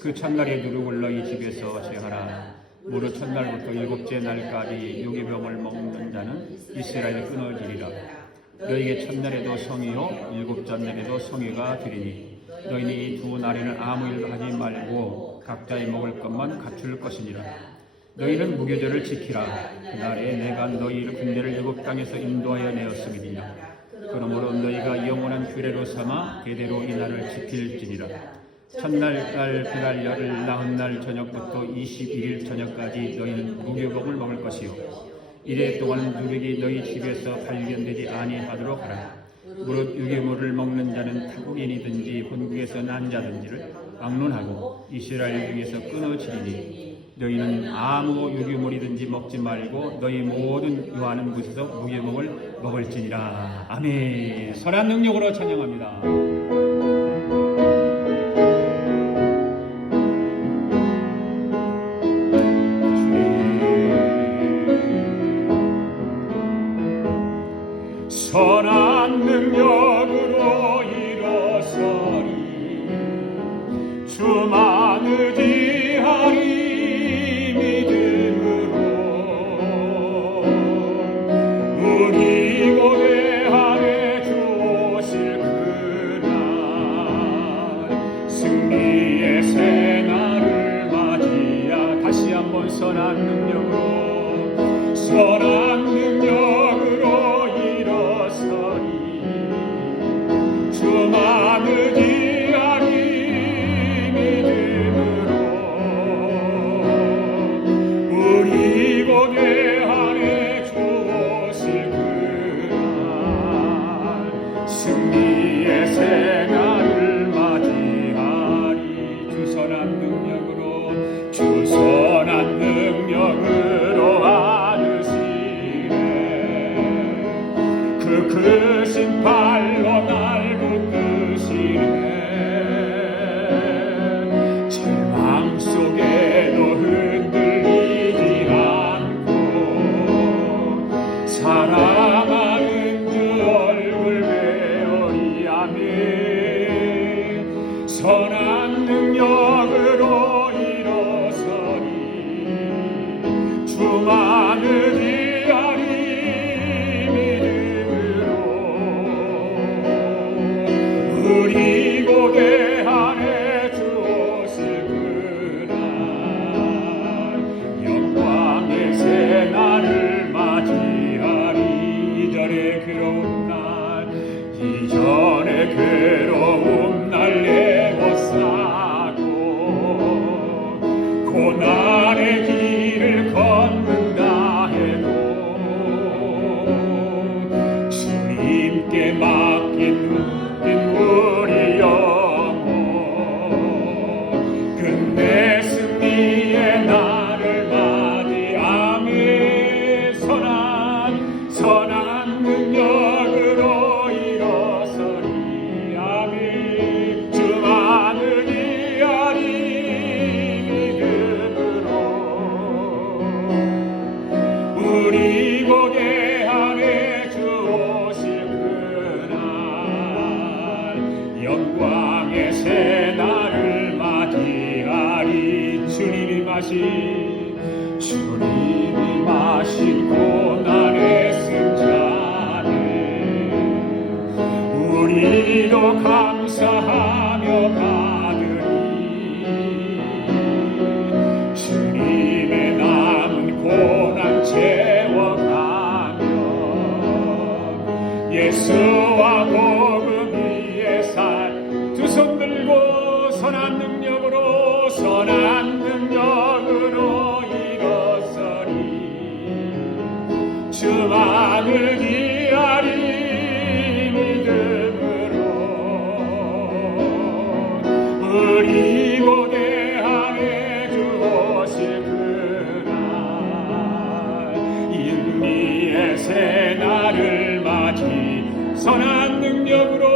그 첫날에 누룩을 너희 집에서 제하라. 무릇 첫날부터 일곱째 날까지 유기병을 먹는 자는 이스라엘에 끊어지리라. 너희에게 첫날에도 성이요 일곱째 날에도 성회가 되리니 너희는 이 두 날에는 아무 일도 하지 말고 각자의 먹을 것만 갖출 것이니라. 너희는 무교절을 지키라. 그날에 내가 너희를 군대를 애굽 땅에서 인도하여 내었음이니라. 그러므로 너희가 영원한 규례로 삼아 대대로 이 날을 지킬지니라. 첫날 그날 열흘 나흔 날 저녁부터 21일 저녁까지 너희는 무교복을 먹을 것이요 이래 동안 누룩이 너희 집에서 발견되지 아니하도록 하라. 무릇 유기물을 먹는 자는 타국인이든지 본국에서 난 자든지를 막론하고 이스라엘 중에서 끊어지리니 너희는 아무 유기물이든지 먹지 말고 너희 모든 요하는 곳에서 무교복을 먹을지니라. 아멘. 선한 능력으로 찬양합니다. 선한 능력으로 일어서리 주만 의지하리 믿음으로 우리 고대함에 주 오실 그날 승리의 새날을 맞이하. 다시 한번 선한 능력으로 선한 능력으로 주만 의지하리 믿음으로 우리 고대하에 주 오실 그날 승리의 새날을 맞이하리. 주 선한 능력으로 주 선한 능력으로 안으시네. 그 크신 발로 날 붙드시네. 제 마음속에도 흔들리지 않고 사랑하는 주 얼굴 배우리. 아멘. 선한 능력으로 일어서리 주만 의지하리 우리 고대하에 주 오실 그날 영광의 새날을 맞이하리. 이전의 괴로운 날 이전의 괴로운 날 애워싸고 고난의 길을 걷는다 해도 주님께 맡긴 우리 영혼 끝내 승리의 날을 맞이하며 선한 능력으로 일어서리. 아멘. 주만 의지하리 믿음으로 우리 고대하에 주 오실 영광의 새날을 맞이하리. 주님이 마신 고난의 승자네. 우리도 감사하며 받으리. 주님의 남은 고난 채워가며 예수와 복음 위에 살. 두 손 들고 선한 능력으로 일어서리 주만을 기하리 믿음으로 우리 고대하에 주 오실 그날 인미의 새날을 맞이 선한 능력으로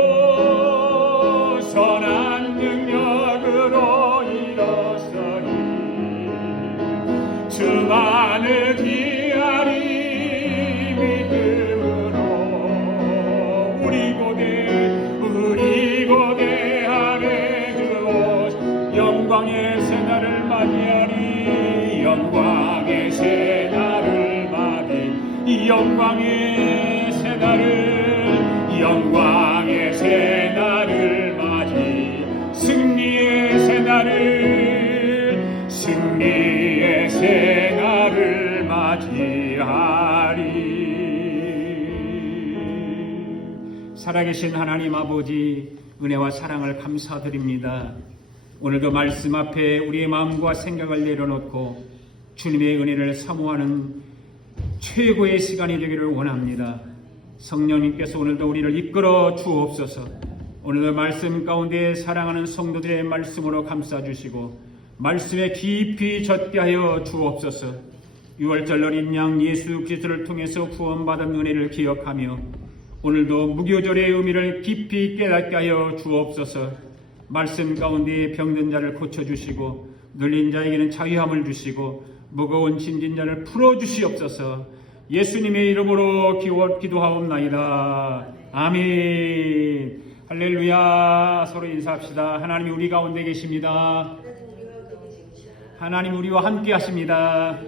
일어서리 주만을 기하리 믿음으로 우리 고대 안에 주 영광 영광의 새날을 맞이하리 영광의 새날을 맞이 영광의 새날을 영광의 새날을 맞이 승리의 새날을 맞이하리. 살아계신 하나님 아버지, 은혜와 사랑을 감사드립니다. 오늘도 말씀 앞에 우리의 마음과 생각을 내려놓고 주님의 은혜를 사모하는 최고의 시간이 되기를 원합니다. 성령님께서 오늘도 우리를 이끌어 주옵소서. 오늘도 말씀 가운데 사랑하는 성도들의 말씀으로 감싸주시고 말씀에 깊이 젖게 하여 주옵소서. 6월절 어린 양 예수 그리스도를 통해서 구원받은 은혜를 기억하며 오늘도 무교절의 의미를 깊이 깨닫게 하여 주옵소서. 말씀 가운데 병든 자를 고쳐주시고 눌린 자에게는 자유함을 주시고 무거운 짐진 자를 풀어주시옵소서. 예수님의 이름으로 기도하옵나이다. 아멘. 할렐루야. 서로 인사합시다. 하나님이 우리 가운데 계십니다. 하나님 우리와 함께 하십니다.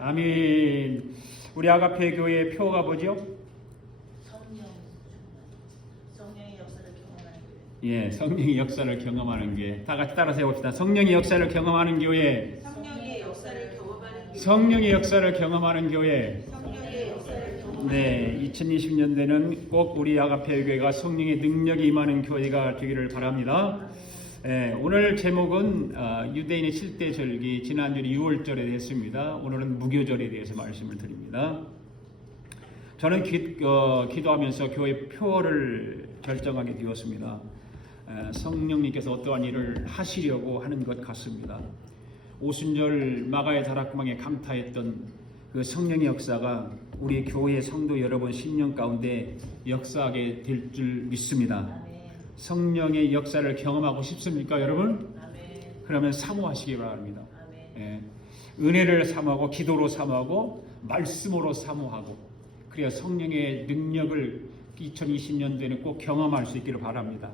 아멘. 우리 아가페 교회의 표가 뭐죠? 예, 성령의 역사를 경험하는 게. 다 같이 따라서 해봅시다. 성령의 역사를 경험하는 교회. 성령의 역사를 경험하는 교회. 네, 2020년대는 꼭 우리 아가페 교회가 성령의 능력이 임하는 교회가 되기를 바랍니다. 오늘 제목은 유대인의 7대 절기, 지난주에 6월절에 했습니다. 오늘은 무교절에 대해서 말씀을 드립니다. 저는 기도하면서 교회 표를 결정하게 되었습니다. 성령님께서 어떠한 일을 하시려고 하는 것 같습니다. 오순절 마가의 다락방에 감타했던 그 성령의 역사가 우리 교회 성도 여러분 심령 가운데 역사하게 될 줄 믿습니다. 성령의 역사를 경험하고 싶습니까, 여러분? 그러면 사모하시기 바랍니다. 은혜를 사모하고 기도로 사모하고 말씀으로 사모하고 그래야 성령의 능력을 2020년도에는 꼭 경험할 수 있기를 바랍니다.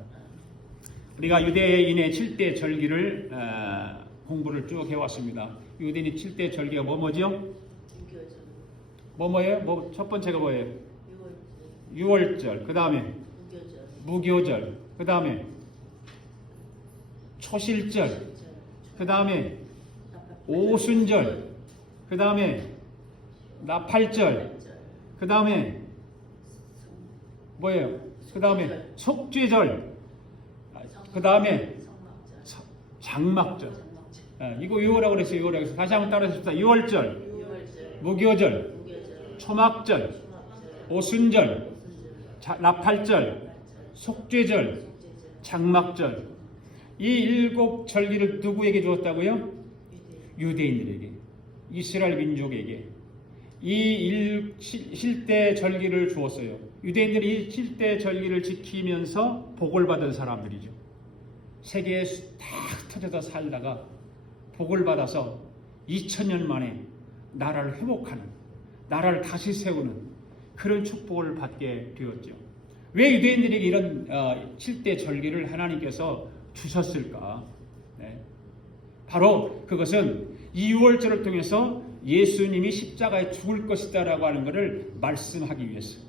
우리가 유대인의 7대 절기를 공부를 쭉 해왔습니다. 유대인의 7대 절기가 뭐죠? 뭐예요? 첫 번째가 뭐예요? 6월절. 그 다음에 무교절. 그 다음에 초실절. 그 다음에 오순절. 그 다음에 나팔절. 그 다음에 뭐예요? 그 다음에 속죄절. 그 다음에 장막절. 이거 외우라고 그랬어요. 외우라고 해서 다시 한번 따라해봅시다. 6월절, 무교절, 초막절, 오순절, 나팔절, 속죄절, 장막절. 이 7절기를 누구에게 주었다고요? 유대인들에게, 이스라엘 민족에게 이 7대 절기를 주었어요. 유대인들이 이 7대 절기를 지키면서 복을 받은 사람들이죠. 세계에 탁 터져서 살다가 복을 받아서 2000년 만에 나라를 회복하는, 나라를 다시 세우는 그런 축복을 받게 되었죠. 왜 유대인들에게 이런 7대 절기를 하나님께서 주셨을까? 바로 그것은 이 6월절을 통해서 예수님이 십자가에 죽을 것이다 라고 하는 것을 말씀하기 위해서.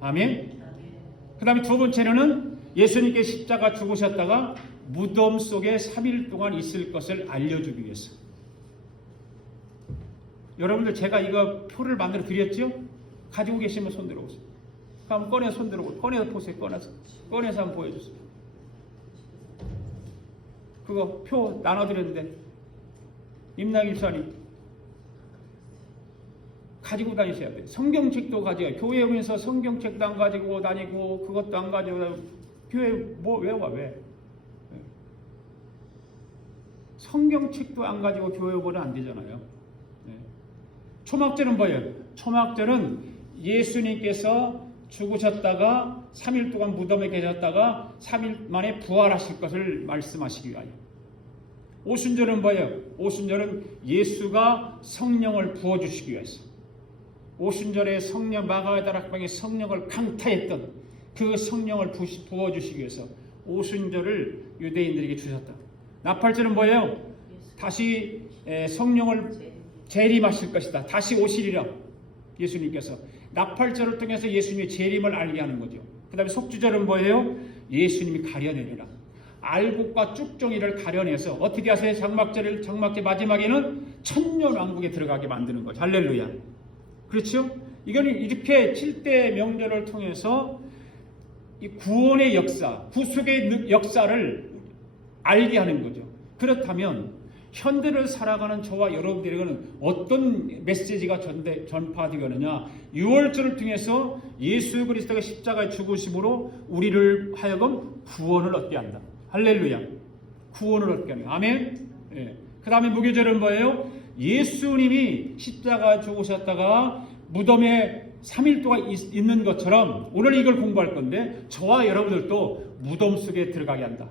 아멘. 그 다음에 두 번째로는 예수님께 십자가 죽으셨다가 무덤 속에 3일 동안 있을 것을 알려주기 위해서. 여러분들 제가 이거 표를 만들어 드렸죠? 가지고 계시면 손 들어보세요. 한번 꺼내서 손 들어보세요. 꺼내서 보세요. 꺼내서 한번 보여주세요. 그거 표 나눠드렸는데 임남 입사님 가지고 다니셔야 돼요. 성경책도 가져요. 교회 오면서 성경책도 안 가지고 다니고 그것도 안 가지고 다니고 교회 왜 와? 왜? 성경책도 안 가지고 교회 오면 안 되잖아요. 초막절은 뭐예요? 초막절은 예수님께서 죽으셨다가 3일 동안 무덤에 계셨다가 3일 만에 부활하실 것을 말씀하시기 위하여. 오순절은 뭐예요? 오순절은 예수가 성령을 부어주시기 위해서. 오순절에 성령 마가의 다락방에 성령을 강타했던 그 성령을 부어주시기 위해서 오순절을 유대인들에게 주셨다. 나팔절은 뭐예요? 다시 성령을 재림하실 것이다. 다시 오시리라. 예수님께서 나팔절을 통해서 예수님의 재림을 알게 하는 거죠. 그 다음에 속주절은 뭐예요? 예수님이 가려내리라. 알곡과 쭉종이를 가려내서 어떻게 하세요? 장막절 마지막에는 천년왕국에 들어가게 만드는 거죠. 할렐루야. 그렇죠? 이거는 이렇게 7대 명절을 통해서 이 구원의 역사, 구속의 역사를 알게 하는 거죠. 그렇다면 현대를 살아가는 저와 여러분들에게는 어떤 메시지가 전파되겠느냐? 6월절을 통해서 예수 그리스도가 십자가에 죽으심으로 우리를 하여금 구원을 얻게 한다. 할렐루야. 구원을 얻게 하는. 아멘. 예. 그 다음에 무교절은 뭐예요? 예수님이 십자가에 죽으셨다가 무덤에 3일 동안 있는 것처럼 오늘 이걸 공부할 건데 저와 여러분들도 무덤 속에 들어가게 한다.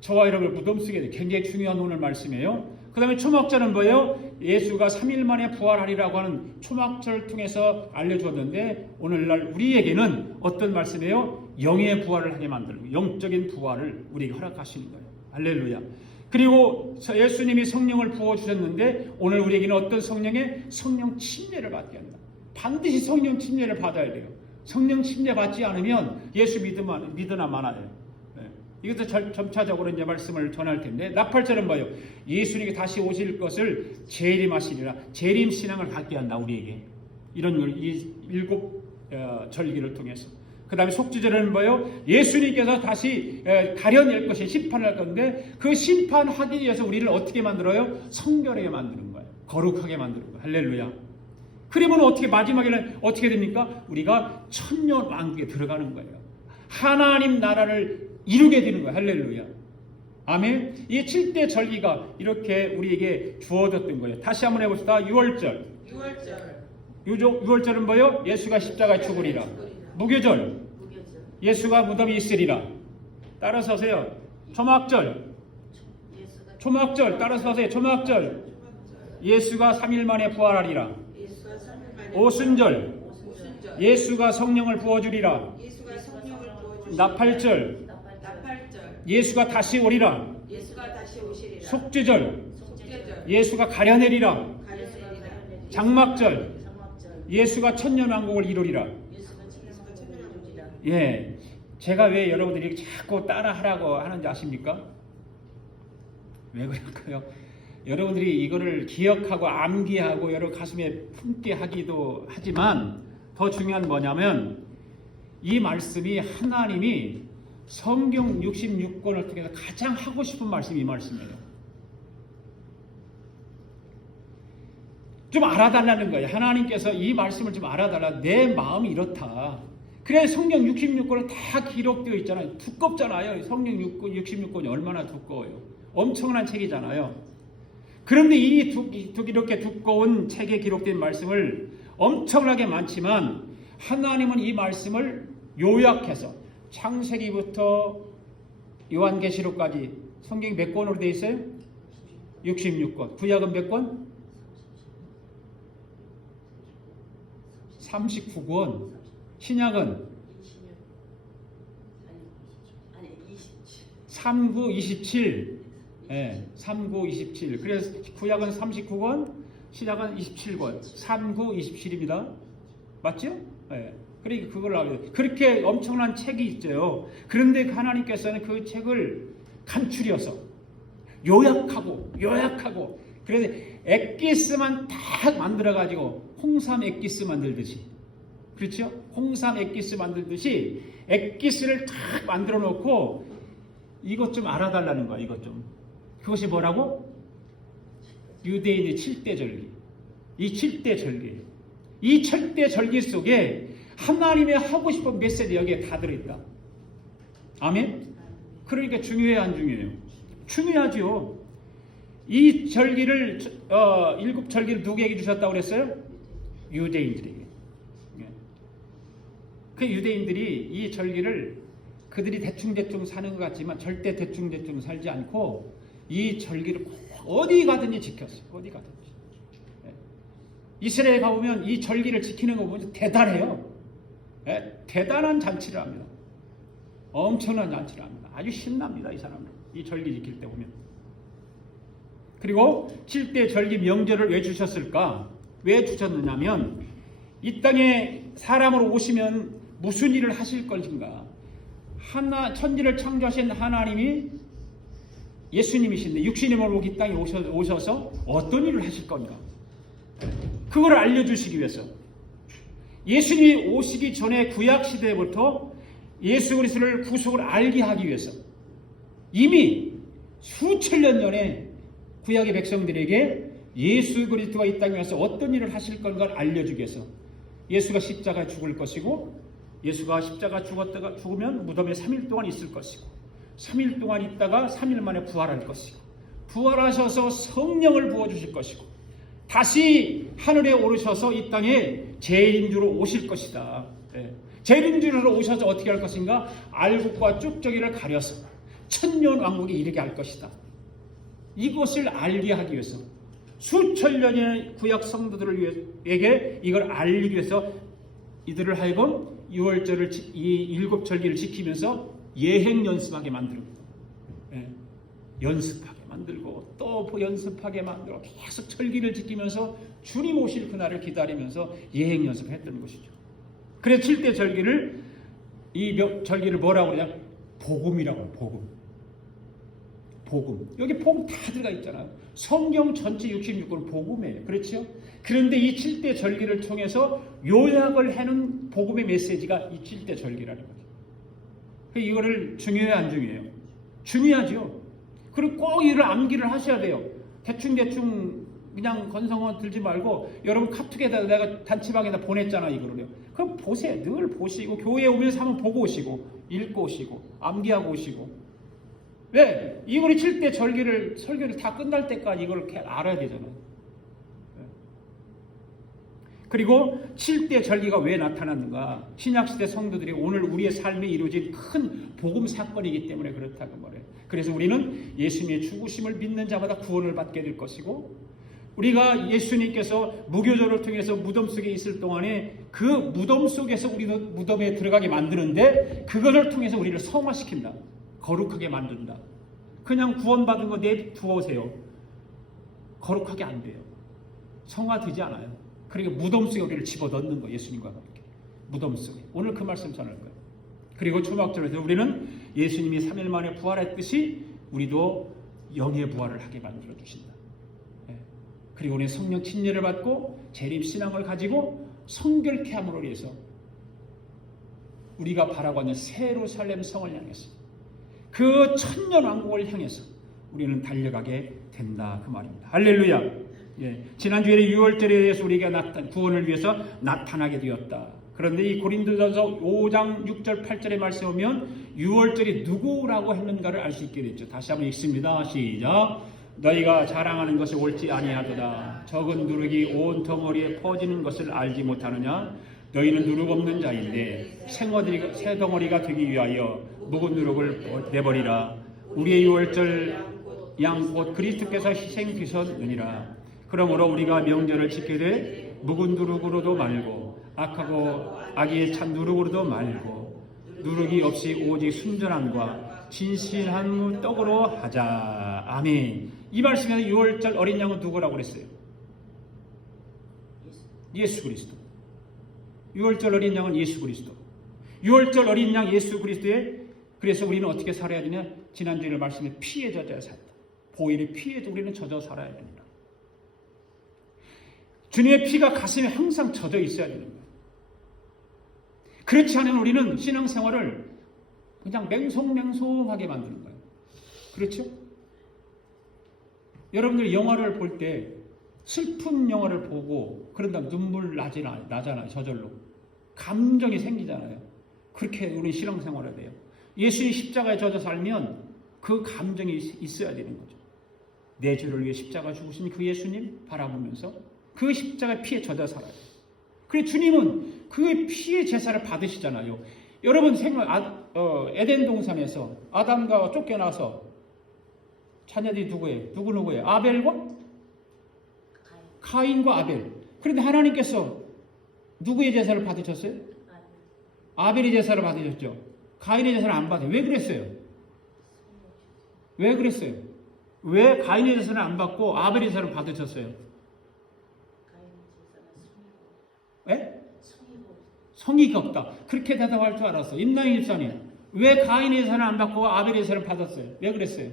저와 여러분 무덤 속에 굉장히 중요한 오늘 말씀이에요. 그 다음에 초막절은 뭐예요? 예수가 3일 만에 부활하리라고 하는 초막절을 통해서 알려주었는데 오늘날 우리에게는 어떤 말씀이에요? 영의 부활을 하게 만들고 영적인 부활을 우리에게 허락하시는 거예요. 할렐루야. 그리고 예수님이 성령을 부어주셨는데 오늘 우리에게는 어떤 성령 침례를 받게 한다. 반드시 성령 침례를 받아야 돼요. 성령 침례 받지 않으면 예수 믿으나 마나요. 이것도 점차적으로 이제 말씀을 전할 텐데 나팔절은 뭐예요? 예수님이 다시 오실 것을 재림하시리라. 재림 신앙을 갖게 한다 우리에게. 이런 걸 이 7 절기를 통해서. 그 다음에 속죄절은 뭐예요? 예수님께서 다시 가려낼 것이 심판할 건데 그 심판하기 위해서 우리를 어떻게 만들어요? 성결하게 만드는 거예요. 거룩하게 만드는 거예요. 할렐루야. 그러면 어떻게 마지막에는 어떻게 됩니까? 우리가 천년 왕국에 들어가는 거예요. 하나님 나라를 이루게 되는 거예요. 할렐루야. 아멘. 이 7대 절기가 이렇게 우리에게 주어졌던 거예요. 다시 한번 해봅시다. 6월절. 6월절은 뭐예요? 예수가 십자가에 죽으리라. 무교절. 예수가 무덤에 있으리라. 따라서 하세요. 초막절. 따라서 하세요. 초막절. 예수가 3일 만에 부활하리라. 오순절. 예수가 성령을 부어주리라. 나팔절. 예수가 다시 오리라. 속죄절. 예수가 가려내리라. 장막절. 예수가 천년왕국을 이루리라. 예, 제가 왜 여러분들이 자꾸 따라하라고 하는지 아십니까? 왜 그럴까요? 여러분들이 이거를 기억하고 암기하고 여러분 가슴에 품게 하기도 하지만 더 중요한 뭐냐면 이 말씀이 하나님이 성경 66권을 통해서 가장 하고 싶은 말씀이 이 말씀이에요. 좀 알아달라는 거예요. 하나님께서 이 말씀을 좀 알아달라. 내 마음이 이렇다. 그래 성경 66권은 다 기록되어 있잖아요. 두껍잖아요. 성경 66권이 얼마나 두꺼워요. 엄청난 책이잖아요. 그런데 이렇게 두꺼운 책에 기록된 말씀을 엄청나게 많지만 하나님은 이 말씀을 요약해서 창세기부터 요한계시록까지 성경이 몇 권으로 되어 있어요? 66권. 구약은 몇 권? 39권. 신약은 39, 27. 예, 39, 27. 그래서 구약은 39권, 신약은 27권. 39, 27입니다. 맞죠? 예. 그러니까 그걸 알아요. 그렇게 엄청난 책이 있어요. 그런데 하나님께서는 그 책을 간추려서 요약하고 그래서 엑기스만 딱 만들어가지고 홍삼 엑기스 만들듯이, 그렇죠? 홍삼 엑기스 만들듯이 엑기스를 딱 만들어 놓고 이것 좀 알아달라는 거야. 이것 좀. 그것이 뭐라고? 유대인의 7대 절기. 이 7대 절기. 이 7대 절기 속에 하나님의 하고 싶은 메시지 여기에 다 들어있다. 아멘? 그러니까 중요해요, 안 중요해요? 중요하죠. 이 절기를 7절기를 누구에게 주셨다고 그랬어요? 유대인들에게. 그 유대인들이 이 절기를 그들이 대충 사는 것 같지만 절대 대충 살지 않고 이 절기를 어디 가든지 지켰어요. 어디 가든지. 이스라엘에 가보면 이 절기를 지키는 거 보면 대단해요. 대단한 잔치를 합니다. 엄청난 잔치를 합니다. 아주 신납니다. 이 사람들. 이 절기 지킬 때 보면. 그리고 7대 절기 명절을 왜 주셨을까? 왜 주셨느냐면 이 땅에 사람으로 오시면 무슨 일을 하실 것인가? 천지를 창조하신 하나님이 예수님이신데 육신으로 이 땅에 오셔서 어떤 일을 하실 건가? 그걸 알려주시기 위해서 예수님이 오시기 전에 구약시대부터 예수 그리스도를 구속을 알게 하기 위해서 이미 수천 년 전에 구약의 백성들에게 예수 그리스도가 이 땅에 와서 어떤 일을 하실 건가를 알려주기 위해서 예수가 십자가에 죽을 것이고 예수가 십자가 죽으면 무덤에 3일 동안 있을 것이고 3일 동안 있다가 3일 만에 부활할 것이고 부활하셔서 성령을 부어주실 것이고 다시 하늘에 오르셔서 이 땅에 재림주로 오실 것이다. 재림주로 오셔서 어떻게 할 것인가? 알곡과 쭉저기를 가려서 천년 왕국에 이르게 할 것이다. 이것을 알게 하기 위해서 수천 년의 구약 성도들에게 이걸 알리기 위해서 이들을 하여금 6월절을 이 7절기를 지키면서 예행 연습하게 만들고 연습하게 만들고 또 연습하게 만들고 계속 절기를 지키면서 주님 오실 그날을 기다리면서 예행 연습을 했던 것이죠. 그래서 7대 절기를 이 절기를 뭐라고 그러냐? 복음이라고 해요. 복음. 여기 복음 다 들어가 있잖아요. 성경 전체 66권은 복음이에요. 그렇죠? 그런데 이 7대 절기를 통해서 요약을 해놓은 복음의 메시지가 이 7대 절기라는 거죠. 이거를 중요해요, 안 중요해요? 중요하죠. 그리고 꼭 이를 암기를 하셔야 돼요. 대충 그냥 건성어 들지 말고 여러분 카톡에다 내가 단체방에다 보냈잖아 이거를요. 그럼 보세요. 늘 보시고 교회에 오면서 한번 보고 오시고 읽고 오시고 암기하고 오시고 왜? 이거를 7대 설교를 다 끝날 때까지 이걸 이렇게 알아야 되잖아요. 그리고 7대 절기가 왜 나타났는가? 신약시대 성도들이 오늘 우리의 삶에 이루어진 큰 복음 사건이기 때문에 그렇다고 말해요. 그래서 우리는 예수님의 죽으심을 믿는 자마다 구원을 받게 될 것이고 우리가 예수님께서 무교절을 통해서 무덤 속에 있을 동안에 그 무덤 속에서 우리도 무덤에 들어가게 만드는데 그것을 통해서 우리를 성화시킨다. 거룩하게 만든다. 그냥 구원받은 거 내두어세요. 거룩하게 안 돼요. 성화되지 않아요. 그러니까 무덤 속에 우리를 집어넣는 거예요. 예수님과 함께. 무덤 속에. 오늘 그 말씀 전할 거예요. 그리고 초막절에서 우리는 예수님이 3일 만에 부활했듯이 우리도 영의 부활을 하게 만들어 주신다. 그리고 우리는 성령 침례를 받고 재림 신앙을 가지고 성결케 함으로 인해서 우리가 바라고 있는 새 예루살렘 성을 향해서 그 천년 왕국을 향해서 우리는 달려가게 된다 그 말입니다. 할렐루야. 지난주에 6월절에 대해서 우리가 구원을 위해서 나타나게 되었다. 그런데 이 고린도전서 5장 6절 8절의 말씀에 보면 6월절이 누구라고 했는가를 알 수 있게 됐죠. 다시 한번 읽습니다. 시작. 너희가 자랑하는 것이 옳지 아니하도다. 적은 누룩이 온 덩어리에 퍼지는 것을 알지 못하느냐? 너희는 누룩 없는 자인데 새 덩어리가 되기 위하여 묵은 누룩을 내버리라. 우리의 6월절 양 곧 그리스도께서 희생 되셨느니라. 그러므로 우리가 명절을 지키되 돼 묵은 누룩으로도 말고 악하고 악의 찬 누룩으로도 말고 누룩이 없이 오직 순전함과 진실한 떡으로 하자. 아멘. 이 말씀에서 6월절 어린 양은 누구라고 그랬어요? 예수 그리스도. 6월절 어린 양은 예수 그리스도. 6월절 어린 양 예수 그리스도에 그래서 우리는 어떻게 살아야 되냐? 지난주에 말씀에 피에 젖어 살다. 보일의 피에도 우리는 젖어 살아야 됩니다. 주님의 피가 가슴에 항상 젖어 있어야 되는 거예요. 그렇지 않으면 우리는 신앙생활을 그냥 맹송맹송하게 만드는 거예요. 그렇죠? 여러분들이 영화를 볼 때 슬픈 영화를 보고 그런 다음 눈물 나잖아요. 저절로. 감정이 생기잖아요. 그렇게 우리 신앙생활을 해야 돼요. 예수님 십자가에 젖어 살면 그 감정이 있어야 되는 거죠. 내 죄를 위해 십자가 죽으신 그 예수님 바라보면서 그 십자가의 피에 젖어 살아요. 그래서 주님은 그 피의 제사를 받으시잖아요. 여러분 에덴 동산에서 아담과 쫓겨나서 자녀들이 누구예요? 아벨과 가인과 아벨. 그런데 하나님께서 누구의 제사를 받으셨어요? 아벨의 제사를 받으셨죠. 가인의 제사를 안 받아요. 왜 그랬어요? 왜 그랬어요? 왜 가인의 제사를 안 받고 아벨의 제사를 받으셨어요? 예? 성의가 없다. 그렇게 대답할 줄 알았어. 임나영 집사님, 왜 가인의 제사를 안 받고 아벨의 제사를 받았어요? 왜 그랬어요?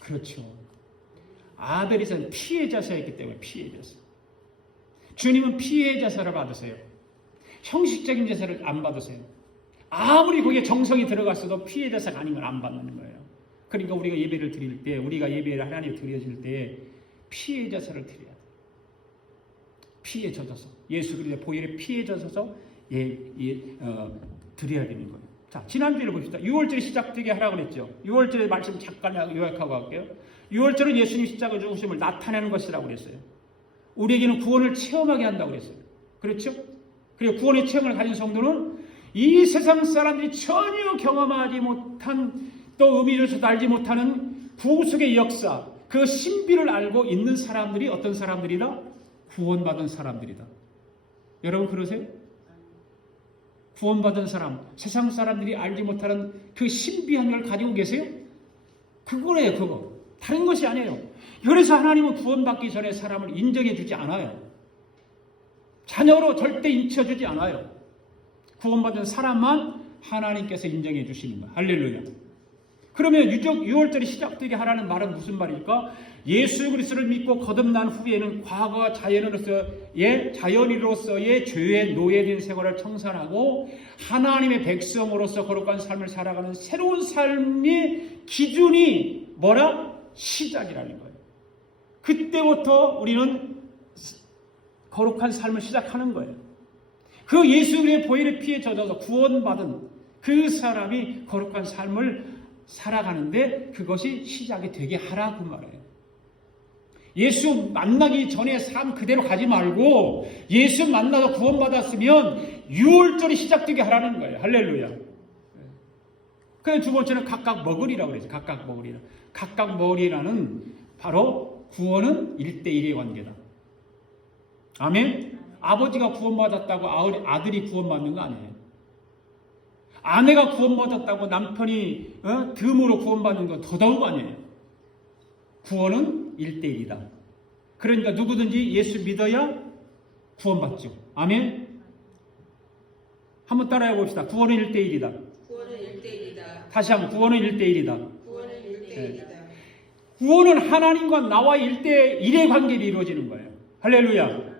그렇죠. 아벨의 제사는 피해자사였기 때문에 피해자사. 주님은 피해자사를 받으세요. 형식적인 제사를 안 받으세요. 아무리 거기에 정성이 들어갔어도 피해자사가 아닌 걸 안 받는 거예요. 그러니까 우리가 예배를 드릴 때, 우리가 예배를 하나님께 드려질 때 피해자사를 드려야 돼요. 피에 젖어서 예수 그리스도의 보혈에 피에 젖어서 드려야 되는 거예요. 자, 지난주에 봅시다. 6월절이 시작되게 하라고 그랬죠. 6월절의 말씀 잠깐 요약하고 갈게요. 6월절은 예수님 십자가 죽으심을 나타내는 것이라고 그랬어요. 우리에게는 구원을 체험하게 한다고 그랬어요. 그렇죠? 그리고 구원의 체험을 가진 성도는 이 세상 사람들이 전혀 경험하지 못한, 또 의미로서도 알지 못하는 구속의 역사, 그 신비를 알고 있는 사람들이 어떤 사람들이다? 구원받은 사람들이다. 여러분 그러세요? 구원받은 사람, 세상 사람들이 알지 못하는 그 신비한 걸 가지고 계세요? 그거예요, 그거. 다른 것이 아니에요. 그래서 하나님은 구원받기 전에 사람을 인정해 주지 않아요. 자녀로 절대 인쳐주지 않아요. 구원받은 사람만 하나님께서 인정해 주시는 거예요. 할렐루야. 그러면 6월절이 시작되게 하라는 말은 무슨 말일까? 예수 그리스도를 믿고 거듭난 후에는 과거 자연인으로서의 죄에 노예된 생활을 청산하고 하나님의 백성으로서 거룩한 삶을 살아가는 새로운 삶의 기준이 뭐라? 시작이라는 거예요. 그때부터 우리는 거룩한 삶을 시작하는 거예요. 그 예수의 보혈의 피에 젖어서 구원받은 그 사람이 거룩한 삶을 살아가는데 그것이 시작이 되게 하라고 말해요. 예수 만나기 전에 삶 그대로 가지 말고 예수 만나서 구원받았으면 6월절이 시작되게 하라는 거예요. 할렐루야. 그래서 두 번째는 각각 먹으리라고 그랬어요. 각각 먹으리라. 각각 먹으리라는 바로 구원은 1대1의 관계다. 아멘? 아버지가 구원받았다고 아들이 구원받는 거 아니에요. 아내가 구원받았다고 남편이 듬으로 구원받는 건 더더욱 아니에요. 구원은 1대1이다. 그러니까 누구든지 예수 믿어야 구원받죠. 아멘? 한번 따라해 봅시다. 구원은 1대1이다. 구원은 1대1이다. 다시 한번 구원은 1대1이다. 구원은 1대1이다. 구원은 하나님과 나와의 1대1의 관계로 이루어지는 거예요. 할렐루야.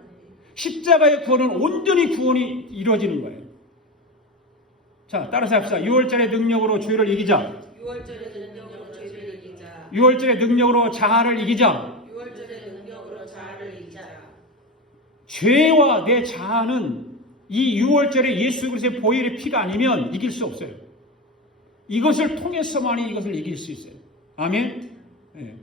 십자가의 구원은 온전히 구원이 이루어지는 거예요. 자, 따라서 합시다. 6월절의 능력으로 죄를 이기자. 6월절의 능력으로 죄를 이기자. 6월절의 능력으로 자아를 이기자. 6월절의 능력으로 자아를 이기자. 죄와 내 자아는 이 6월절에 예수 그리스도의 보혈의 피가 아니면 이길 수 없어요. 이것을 통해서만이 이것을 이길 수 있어요. 아멘? 네.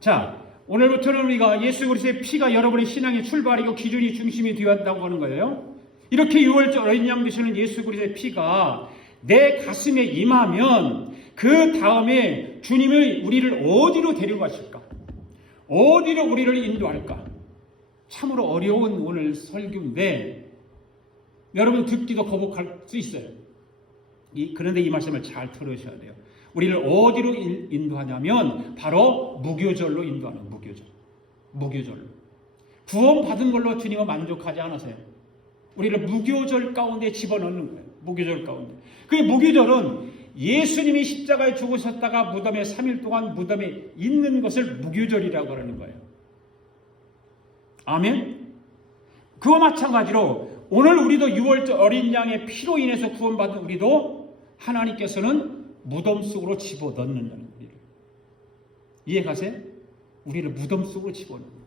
자, 오늘부터는 우리가 예수 그리스도의 피가 여러분의 신앙의 출발이고 기준이 중심이 되어야 한다고 하는 거예요. 이렇게 6월절 어린 양 되시는 예수 그리스도의 피가 내 가슴에 임하면 그 다음에 주님이 우리를 어디로 데려가실까? 어디로 우리를 인도할까? 참으로 어려운 오늘 설교인데 여러분 듣기도 거북할 수 있어요. 그런데 이 말씀을 잘 들으셔야 돼요. 우리를 어디로 인도하냐면 바로 무교절로 인도하는 무교절. 무교절로. 구원받은 걸로 주님은 만족하지 않으세요. 우리를 무교절 가운데 집어넣는 거예요. 무교절 가운데. 그 무교절은 예수님이 십자가에 죽으셨다가 무덤에 3일 동안 무덤에 있는 것을 무교절이라고 하는 거예요. 아멘? 그와 마찬가지로 오늘 우리도 6월절 어린 양의 피로 인해서 구원받은 우리도 하나님께서는 무덤 속으로 집어넣는다는 거예요. 이해가세요? 우리를 무덤 속으로 집어넣는 거예요.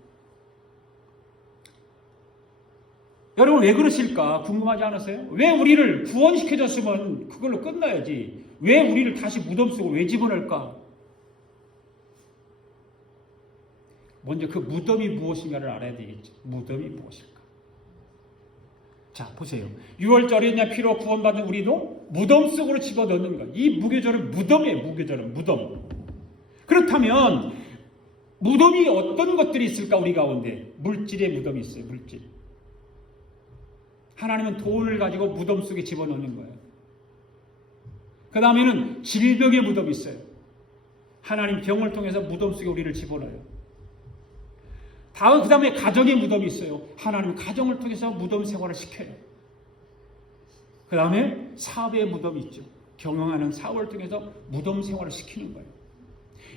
여러분 왜 그러실까 궁금하지 않으세요? 왜 우리를 구원시켜줬으면 그걸로 끝나야지. 왜 우리를 다시 무덤 속으로 왜 집어넣을까? 먼저 그 무덤이 무엇인가를 알아야 되겠죠. 무덤이 무엇일까? 자, 보세요. 6월절 어린 양 피로 구원받은 우리도 무덤 속으로 집어넣는 것. 이 무교절은 무덤이에요. 무교절은 무덤. 그렇다면 무덤이 어떤 것들이 있을까 우리 가운데? 물질의 무덤이 있어요. 물질. 하나님은 돈을 가지고 무덤 속에 집어넣는 거예요. 그 다음에는 질병의 무덤이 있어요. 하나님 병을 통해서 무덤 속에 우리를 집어넣어요. 그 다음에 가정의 무덤이 있어요. 하나님 가정을 통해서 무덤 생활을 시켜요. 그 다음에 사업의 무덤이 있죠. 경영하는 사업을 통해서 무덤 생활을 시키는 거예요.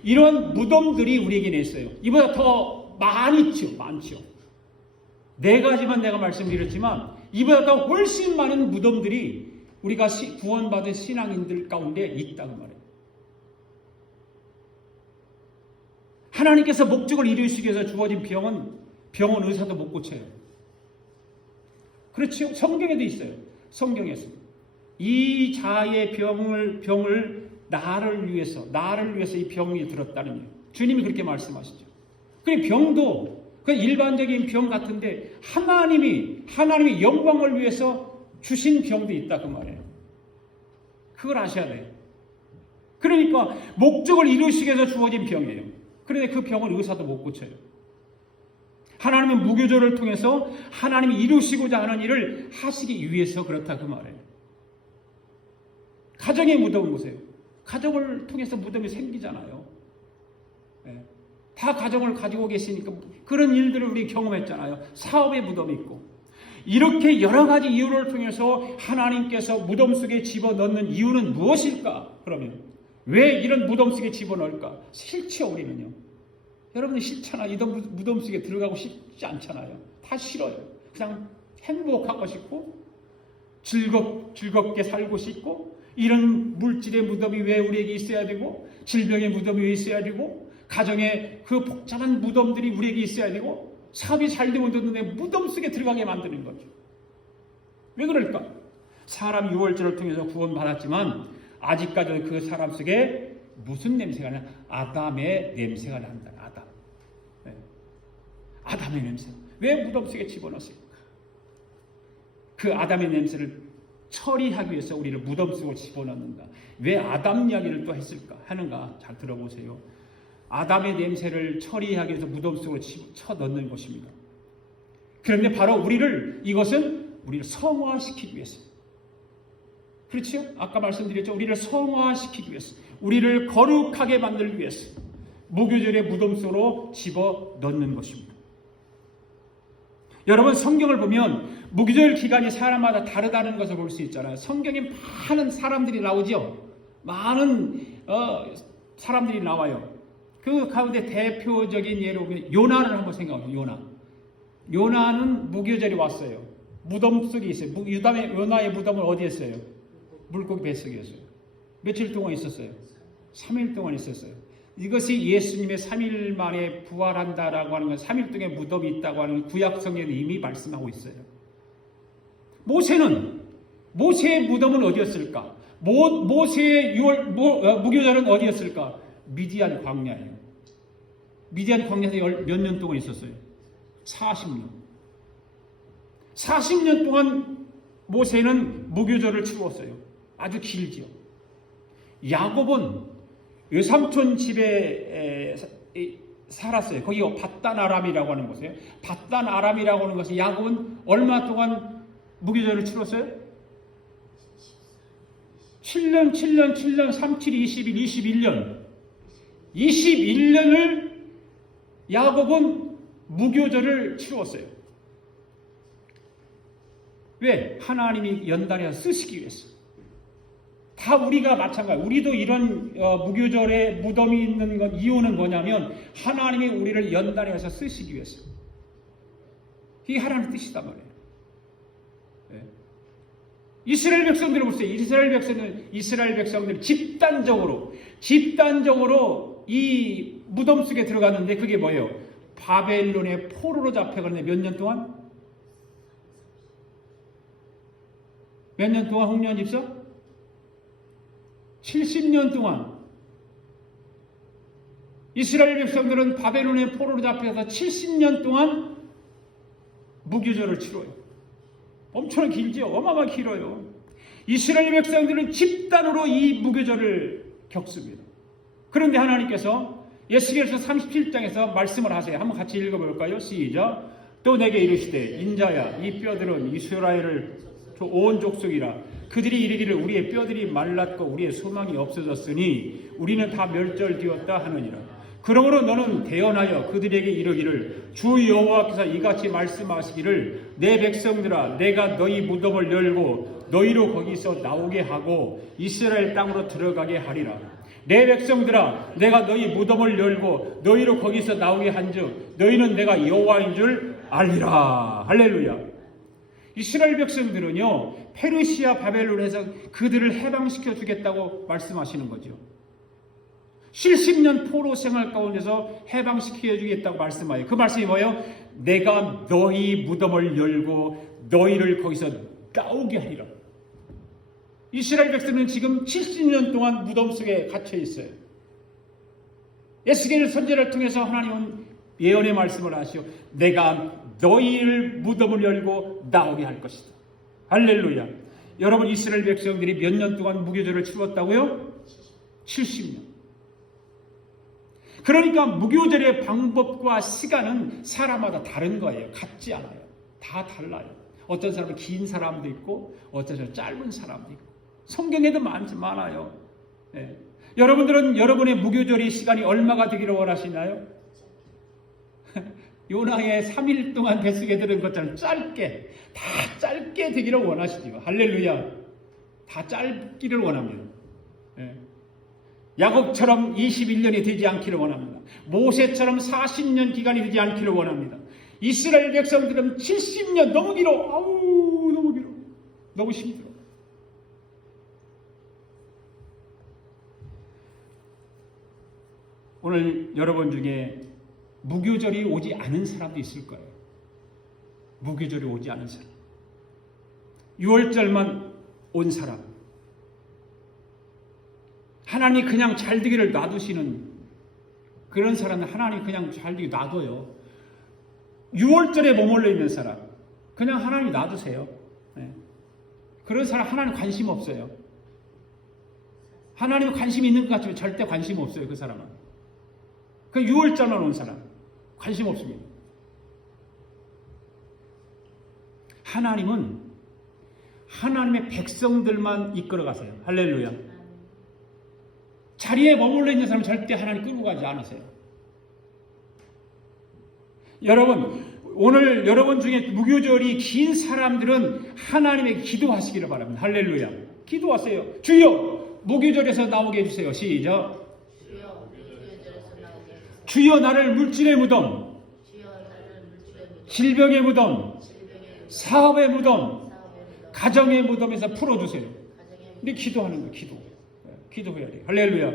이런 무덤들이 우리에게는 있어요. 이보다 더 많죠. 네 가지만 내가 말씀드렸지만 이보다 더 훨씬 많은 무덤들이 우리가 구원받은 신앙인들 가운데 있다고 말해요. 하나님께서 목적을 이루시기 위해서 주어진 병은 의사도 못 고쳐요. 그렇죠? 성경에도 있어요. 성경에서 이 자의 병을 나를 위해서 이 병이 들었다는 거예요. 주님이 그렇게 말씀하시죠. 그리고 병도 그 일반적인 병 같은데 하나님의 영광을 위해서 주신 병도 있다 그 말이에요. 그걸 아셔야 돼요. 그러니까 목적을 이루시기 위해서 주어진 병이에요. 그런데 그 병을 의사도 못 고쳐요. 하나님의 무교절을 통해서 하나님이 이루시고자 하는 일을 하시기 위해서 그렇다 그 말이에요. 가정의 무덤을 보세요. 가정을 통해서 무덤이 생기잖아요. 네. 다 가정을 가지고 계시니까 그런 일들을 우리 경험했잖아요. 사업의 무덤이 있고. 이렇게 여러 가지 이유를 통해서 하나님께서 무덤 속에 집어넣는 이유는 무엇일까? 그러면 왜 이런 무덤 속에 집어넣을까? 싫죠, 우리는요. 여러분이 싫잖아요. 이 무덤 속에 들어가고 싶지 않잖아요. 다 싫어요. 그냥 행복하고 싶고 즐겁게 살고 싶고 이런 물질의 무덤이 왜 우리에게 있어야 되고 질병의 무덤이 왜 있어야 되고 가정의 그 복잡한 무덤들이 우리에게 있어야 되고 사업이 잘 되면 되는데 무덤 속에 들어가게 만드는 거죠. 왜 그럴까? 사람 유월절을 통해서 구원받았지만 아직까지도 그 사람 속에 무슨 냄새가 나? 아담의 냄새가 난다. 아담의 냄새. 왜 무덤 속에 집어넣었을까? 그 아담의 냄새를 처리하기 위해서 우리를 무덤 속에 집어넣는다. 왜 아담 이야기를 또 했을까? 하는가? 잘 들어보세요. 아담의 냄새를 처리하기 위해서 무덤 속으로 쳐넣는 것입니다. 그런데 바로 이것은 우리를 성화시키기 위해서. 그렇죠? 아까 말씀드렸죠. 우리를 성화시키기 위해서. 우리를 거룩하게 만들기 위해서. 무교절의 무덤 속으로 집어넣는 것입니다. 여러분 성경을 보면 무교절 기간이 사람마다 다르다는 것을 볼 수 있잖아요. 성경에 많은 사람들이 나오죠. 많은 사람들이 나와요. 그 가운데 대표적인 예로 보면 요나를 한번 생각해보세요. 요나는 무교절이 왔어요. 무덤 속에 있어요. 요나의 무덤은 어디에 있어요? 물고기 뱃속이었어요. 며칠 동안 있었어요? 3일 동안 있었어요. 이것이 예수님의 3일 만에 부활한다라고 하는 건 3일 동안 무덤이 있다고 하는 구약 성경에 이미 말씀하고 있어요. 모세의 무덤은 어디였을까? 모세의 무교절은 어디였을까? 미디안 광야예요. 미디안 광야에서 몇 년 동안 있었어요? 40년. 40년 동안 모세는 무교절을 치루었어요. 아주 길지요. 야곱은 외삼촌 집에 살았어요. 거기가 밧단 아람이라고 하는 곳이에요. 밧단 아람이라고 하는 것은 야곱은 얼마 동안 무교절을 치렀어요? 7년, 37, 21년. 21년을 야곱은 무교절을 치루었어요. 왜? 하나님이 연단해서 쓰시기 위해서. 다 우리가 마찬가지예요. 우리도 이런 무교절에 무덤이 있는 이유는 뭐냐면 하나님이 우리를 연단해서 쓰시기 위해서. 이게 하나님의 뜻이단 말이에요. 네. 이스라엘 백성들을 보세요. 이스라엘 백성들이 집단적으로 이 무덤 속에 들어갔는데 그게 뭐예요? 바벨론의 포로로 잡혀갔는데 몇 년 동안? 몇 년 동안 홍련 집사? 70년 동안 이스라엘 백성들은 바벨론의 포로로 잡혀서 70년 동안 무교절을 치러요. 엄청 길죠. 어마어마하게 길어요. 이스라엘 백성들은 집단으로 이 무교절을 겪습니다. 그런데 하나님께서 에스겔서 37장에서 말씀을 하세요. 한번 같이 읽어볼까요? 시작. 또 내게 이르시되 인자야 이 뼈들은 이스라엘을 온 족속이라. 그들이 이르기를 우리의 뼈들이 말랐고 우리의 소망이 없어졌으니 우리는 다 멸절되었다 하느니라. 그러므로 너는 대언하여 그들에게 이르기를 주 여호와께서 이같이 말씀하시기를 내 백성들아 내가 너희 무덤을 열고 너희로 거기서 나오게 하고 이스라엘 땅으로 들어가게 하리라. 내 백성들아 내가 너희 무덤을 열고 너희로 거기서 나오게 한즉 너희는 내가 여호와인 줄 알리라. 할렐루야. 이스라엘 백성들은요 페르시아 바벨론에서 그들을 해방시켜 주겠다고 말씀하시는 거죠. 70년 포로 생활 가운데서 해방시켜 주겠다고 말씀하여 그 말씀이 뭐예요? 내가 너희 무덤을 열고 너희를 거기서 나오게 하리라. 이스라엘 백성은 지금 70년 동안 무덤 속에 갇혀 있어요. 에스겔 선지자를 통해서 하나님은 예언의 말씀을 하시오. 내가 너희를 무덤을 열고 나오게 할 것이다. 할렐루야. 여러분 이스라엘 백성들이 몇 년 동안 무교절을 치렀다고요? 70년. 그러니까 무교절의 방법과 시간은 사람마다 다른 거예요. 같지 않아요. 다 달라요. 어떤 사람은 긴 사람도 있고 어떤 사람은 짧은 사람도 있고 성경에도 많아요. 네. 여러분들은 여러분의 무교절의 시간이 얼마가 되기를 원하시나요? 요나의 3일 동안 뱃속에 들은 것처럼 짧게 다 짧게 되기를 원하시죠. 할렐루야. 다 짧기를 원합니다. 네. 야곱처럼 21년이 되지 않기를 원합니다. 모세처럼 40년 기간이 되지 않기를 원합니다. 이스라엘 백성들은 70년 너무 길어. 아우 너무 길어. 너무 힘들어. 오늘 여러분 중에 무교절이 오지 않은 사람도 있을 거예요. 무교절이 오지 않은 사람. 6월절만 온 사람. 하나님이 그냥 잘 되기를 놔두시는 그런 사람은 하나님이 그냥 잘 되게 놔둬요. 6월절에 머물러 있는 사람. 그냥 하나님이 놔두세요. 네. 그런 사람 하나님 관심 없어요. 하나님 관심이 있는 것 같지만 절대 관심 없어요. 그 사람은. 그 6월절만 온 사람. 관심 없습니다. 하나님은 하나님의 백성들만 이끌어 가세요. 할렐루야. 자리에 머물러 있는 사람은 절대 하나님 끌고 가지 않으세요. 여러분, 오늘 여러분 중에 무교절이 긴 사람들은 하나님에게 기도하시기를 바랍니다. 할렐루야. 기도하세요. 주여, 무교절에서 나오게 해주세요. 시작. 주여 나를 물질의 무덤, 질병의 무덤, 사업의 무덤, 가정의 무덤에서 풀어주세요. 근데 기도하는 거예요. 기도해야 돼요. 할렐루야.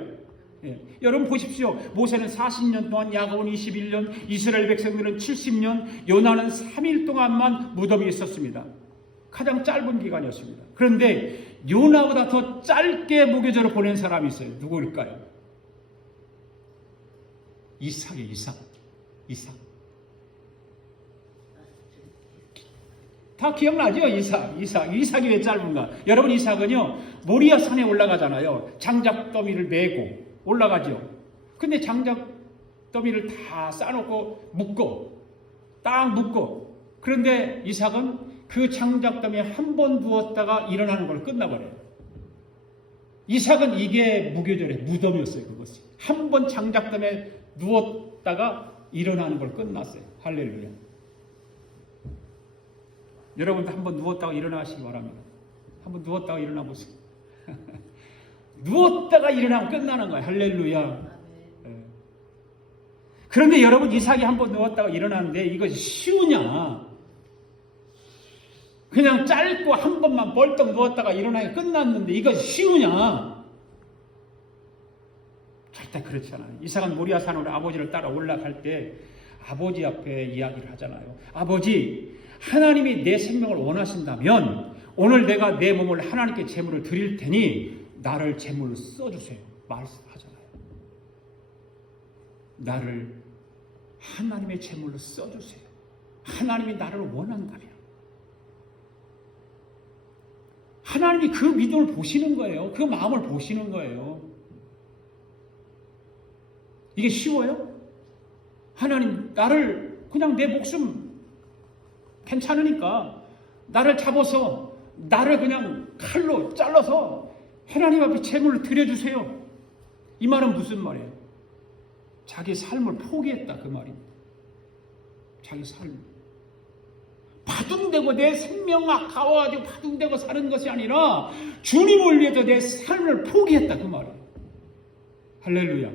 예. 여러분 보십시오. 모세는 40년 동안, 야곱은 21년, 이스라엘 백성들은 70년, 요나는 3일 동안만 무덤에 있었습니다. 가장 짧은 기간이었습니다. 그런데 요나보다 더 짧게 무교절을 보낸 사람이 있어요. 누구일까요? 이삭이에요. 이삭. 다 기억나죠? 이삭이 왜 짧은가? 여러분 이삭은요 모리아 산에 올라가잖아요. 장작더미를 메고 올라가죠. 근데 장작더미를 다 싸놓고 딱 묶어. 그런데 이삭은 그 장작더미에 한 번 누웠다가 일어나는 걸 끝나버려요. 이삭은 이게 무교절의 무덤이었어요. 그것이 한 번 장작더미에 누웠다가 일어나는 걸 끝났어요. 할렐루야. 여러분도 한번 누웠다가 일어나시기 바랍니다. 한번 누웠다가 일어나 보세요. 누웠다가 일어나면 끝나는 거예요. 할렐루야. 네. 그런데 여러분 이삭이 한번 누웠다가 일어나는데 이것이 쉬우냐? 그냥 짧고 한 번만 벌떡 누웠다가 일어나기 끝났는데 이것이 쉬우냐? 절대 그렇지 않아요. 이삭은 모리아 산으로 아버지를 따라 올라갈 때 아버지 앞에 이야기를 하잖아요. 아버지, 하나님이 내 생명을 원하신다면 오늘 내가 내 몸을 하나님께 제물을 드릴 테니 나를 제물로 써주세요. 말씀하잖아요. 나를 하나님의 제물로 써주세요. 하나님이 나를 원한다면. 하나님이 그 믿음을 보시는 거예요. 그 마음을 보시는 거예요. 이게 쉬워요? 하나님 나를 그냥 내 목숨 괜찮으니까 나를 잡아서 나를 그냥 칼로 잘라서 하나님 앞에 제물을 드려주세요. 이 말은 무슨 말이에요? 자기 삶을 포기했다 그 말입니다. 자기 삶. 바둥대고 내 생명과 가와가지고 바둥대고 사는 것이 아니라 주님을 위해서 내 삶을 포기했다 그 말이에요. 할렐루야.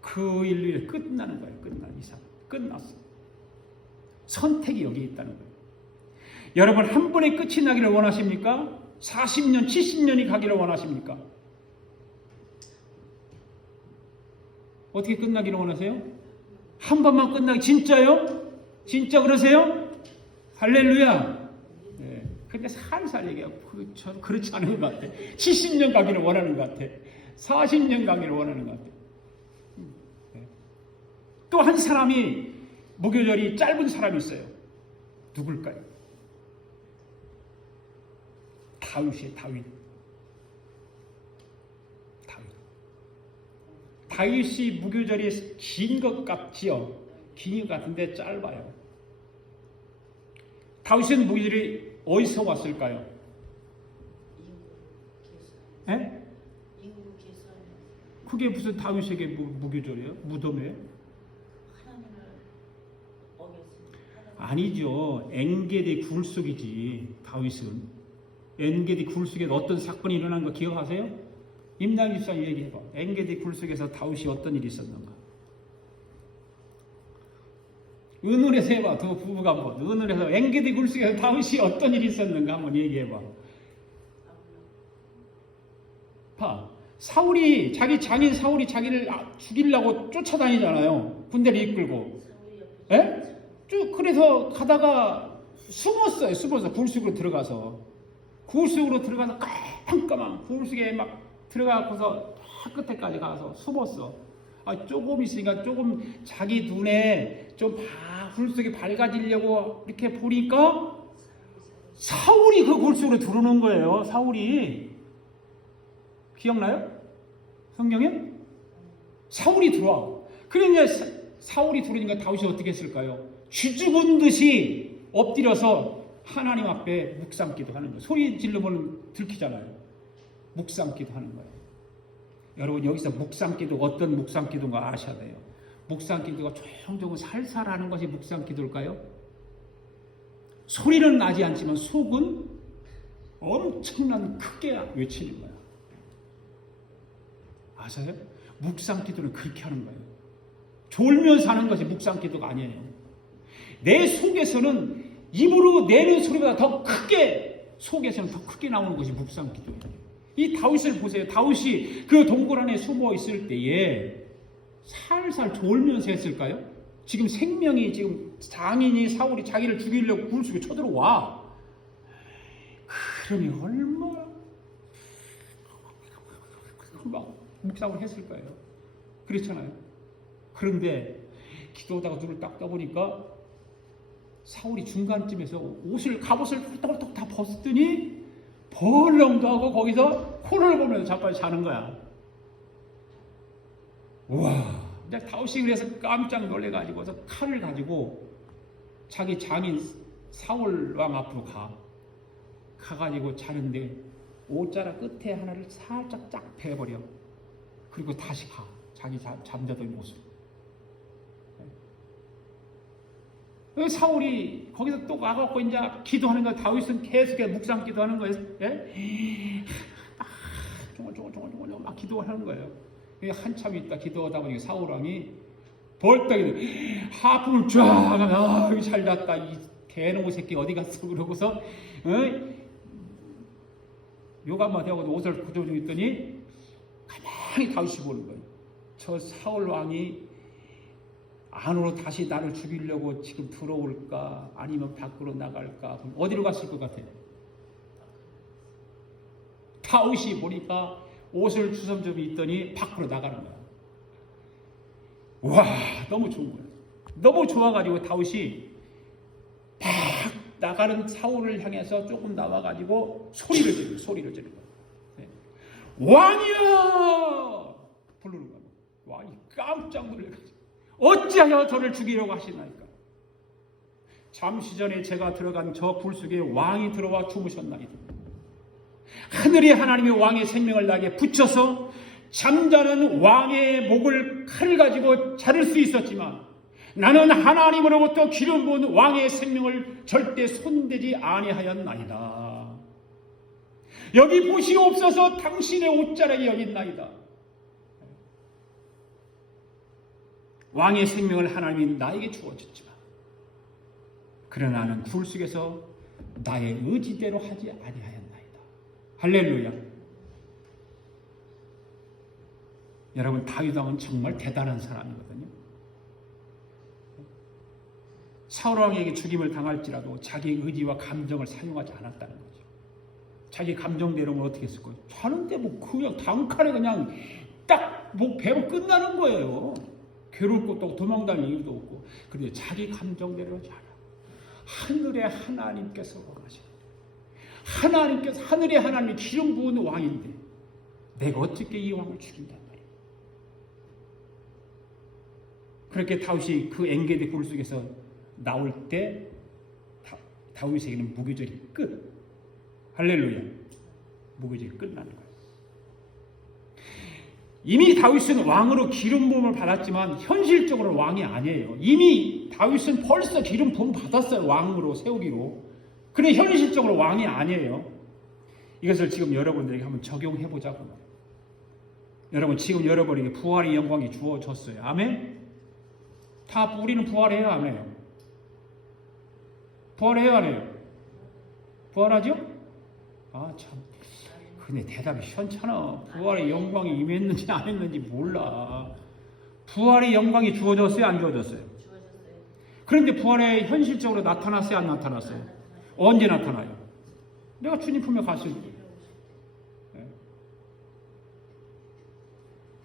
그 인류에 끝나는 거예요. 끝난 이상. 끝났어. 선택이 여기 있다는 거예요. 여러분 한 번에 끝이 나기를 원하십니까? 40년, 70년이 가기를 원하십니까? 어떻게 끝나기를 원하세요? 한 번만 끝나기 진짜요? 진짜 그러세요? 할렐루야. 네. 근데 살살 얘기하고 그렇지 않은 것 같아. 70년 가기를 원하는 것 같아. 40년 가기를 원하는 것 같아. 네. 또 한 사람이 무교절이 짧은 사람이 있어요. 누굴까요? 다윗이에요. 다윗이 무교절이 긴 것 같지요? 긴 것 같은데 짧아요. 다윗은 무교절이 어디서 왔을까요? 예? 그게 무슨 다윗에게 무교절이에요? 무덤이에요? 아니죠. 엔게디 굴속이지. 다윗은 엔게디 굴속에 어떤 사건이 일어난 거 기억하세요? 임남 집사 얘기해봐. 엔게디 굴속에서 다윗이 어떤 일이 있었는가? 은은에서 해봐. 두 부부가 한번 은은에서 엔게디 굴속에서 다윗이 어떤 일이 있었는가 한번 얘기해봐. 봐. 사울이 자기 장인 사울이 자기를 죽이려고 쫓아다니잖아요. 군대를 이끌고. 예? 쭉 그래서 가다가 숨었어요. 숨어서 굴속으로 들어가서 깜깜한 굴속에 막 들어가고서 끝에까지 가서 숨었어. 조금 있으니까 조금 자기 눈에 좀 굴속이 밝아지려고 이렇게 보니까 사울이 그 굴속으로 들어오는 거예요. 사울이. 기억나요? 성경에? 사울이 들어와. 그러니까 사울이 들어오니까 다윗이 어떻게 했을까요? 쥐죽은 듯이 엎드려서 하나님 앞에 묵상기도 하는 거예요. 소리 지르면 들키잖아요. 묵상기도 하는 거예요. 여러분 여기서 묵상기도 어떤 묵상기도인가 아셔야 돼요. 묵상기도가 조용조용 살살 하는 것이 묵상기도일까요? 소리는 나지 않지만 속은 엄청난 크게 외치는 거예요. 아세요? 묵상기도는 그렇게 하는 거예요. 졸면서 하는 것이 묵상기도가 아니에요. 내 속에서는 입으로 내는 소리보다 더 크게 속에서는 더 크게 나오는 것이 묵상기도예요. 이 다윗을 보세요. 다윗이 그 동굴 안에 숨어 있을 때에 살살 졸면서 했을까요? 지금 생명이 지금 장인이 사울이 자기를 죽이려고 굴속에 쳐들어와. 그러니 얼마나 막 묵상을 했을까요? 그렇잖아요. 그런데 기도하다가 눈을 딱 떠보니까 사울이 중간쯤에서 갑옷을 훌떡훌떡 다 벗었더니 벌렁도 하고 거기서 코를 보면서 자빠져 자는 거야. 우와. 이제 다윗이 그래서 깜짝 놀래가지고서 칼을 가지고 자기 장인 사울 왕 앞으로 가가지고 자는데 옷자락 끝에 하나를 살짝 쫙 베버려. 그리고 다시 가. 자기 잠자던 곳으로. 사울이 거기서 또 와갖고 이제 기도하는 거야. 다윗은 계속 묵상 기도하는 거예요. 예? 종얼종얼 막 기도하는 거예요. 한참 있다 기도하다 보니까 사울 왕이 벌떡 하품을 쫙 잘 잤다. 이 개놈의 새끼 어디 갔어? 그러고서 욕 한마디 하고 옷을 구조주고 있더니 가만히 다윗이 보는 거예요. 저 사울 왕이 안으로 다시 나를 죽이려고 지금 들어올까? 아니면 밖으로 나갈까? 그럼 어디로 갔을 것 같아요? 다윗이 보니까 옷을 주섬주섬 입더니 밖으로 나가는 거야. 와, 너무 좋은 거야. 너무 좋아가지고 다윗이 막 나가는 사울을 향해서 조금 나와가지고 소리를 지르는 거야. 네. 왕이여! 부르는 거야. 왕이 깜짝 놀래가지고 어찌하여 저를 죽이려고 하시나이까? 잠시 전에 제가 들어간 저 불 속에 왕이 들어와 주무셨나이다. 하늘이 하나님의 왕의 생명을 나에게 붙여서 잠자는 왕의 목을 칼을 가지고 자를 수 있었지만 나는 하나님으로부터 기름 부은 왕의 생명을 절대 손대지 아니하였나이다. 여기 보시옵소서 당신의 옷자락이 여기 있나이다. 왕의 생명을 하나님이 나에게 주어졌지만 그러나 나는 불 속에서 나의 의지대로 하지 아니하였나이다. 할렐루야. 여러분, 다윗 왕은 정말 대단한 사람이거든요. 사울 왕에게 죽임을 당할지라도 자기 의지와 감정을 사용하지 않았다는 거죠. 자기 감정대로면 어떻게 했을 거예요? 자는데 뭐 그냥 단칼에 그냥 딱 뭐 배로 끝나는 거예요. 괴로울 것도 없고 도망다닐 이유도 없고. 그런데 자기 감정대로 자라. 하늘의 하나님께서 원하시는 하나님께서 하늘의 하나님이 기름 부은 왕인데 내가 어떻게 이 왕을 죽인단 말이에요. 그렇게 다윗이 그 엥게디 굴 속에서 나올 때 다윗에게는 무교절이 끝. 할렐루야. 무교절이 끝나는 거예요. 이미 다윗은 왕으로 기름 부음을 받았지만 현실적으로 왕이 아니에요. 이미 다윗은 벌써 기름 부음 받았어요. 왕으로 세우기로. 그런데 현실적으로 왕이 아니에요. 이것을 지금 여러분들에게 한번 적용해 보자고. 여러분, 지금 여러분에게 부활의 영광이 주어졌어요. 아멘? 다 우리는 부활해야 안 해요? 부활해야 안 해요? 부활하죠? 아, 참. 근데 대답이 시원찮아. 부활의 영광이 임했는지 안 했는지 몰라. 부활의 영광이 주어졌어요? 안 주어졌어요? 그런데 부활에 현실적으로 나타났어요? 안 나타났어요? 언제 나타나요? 내가 주님 품에 갔을 때.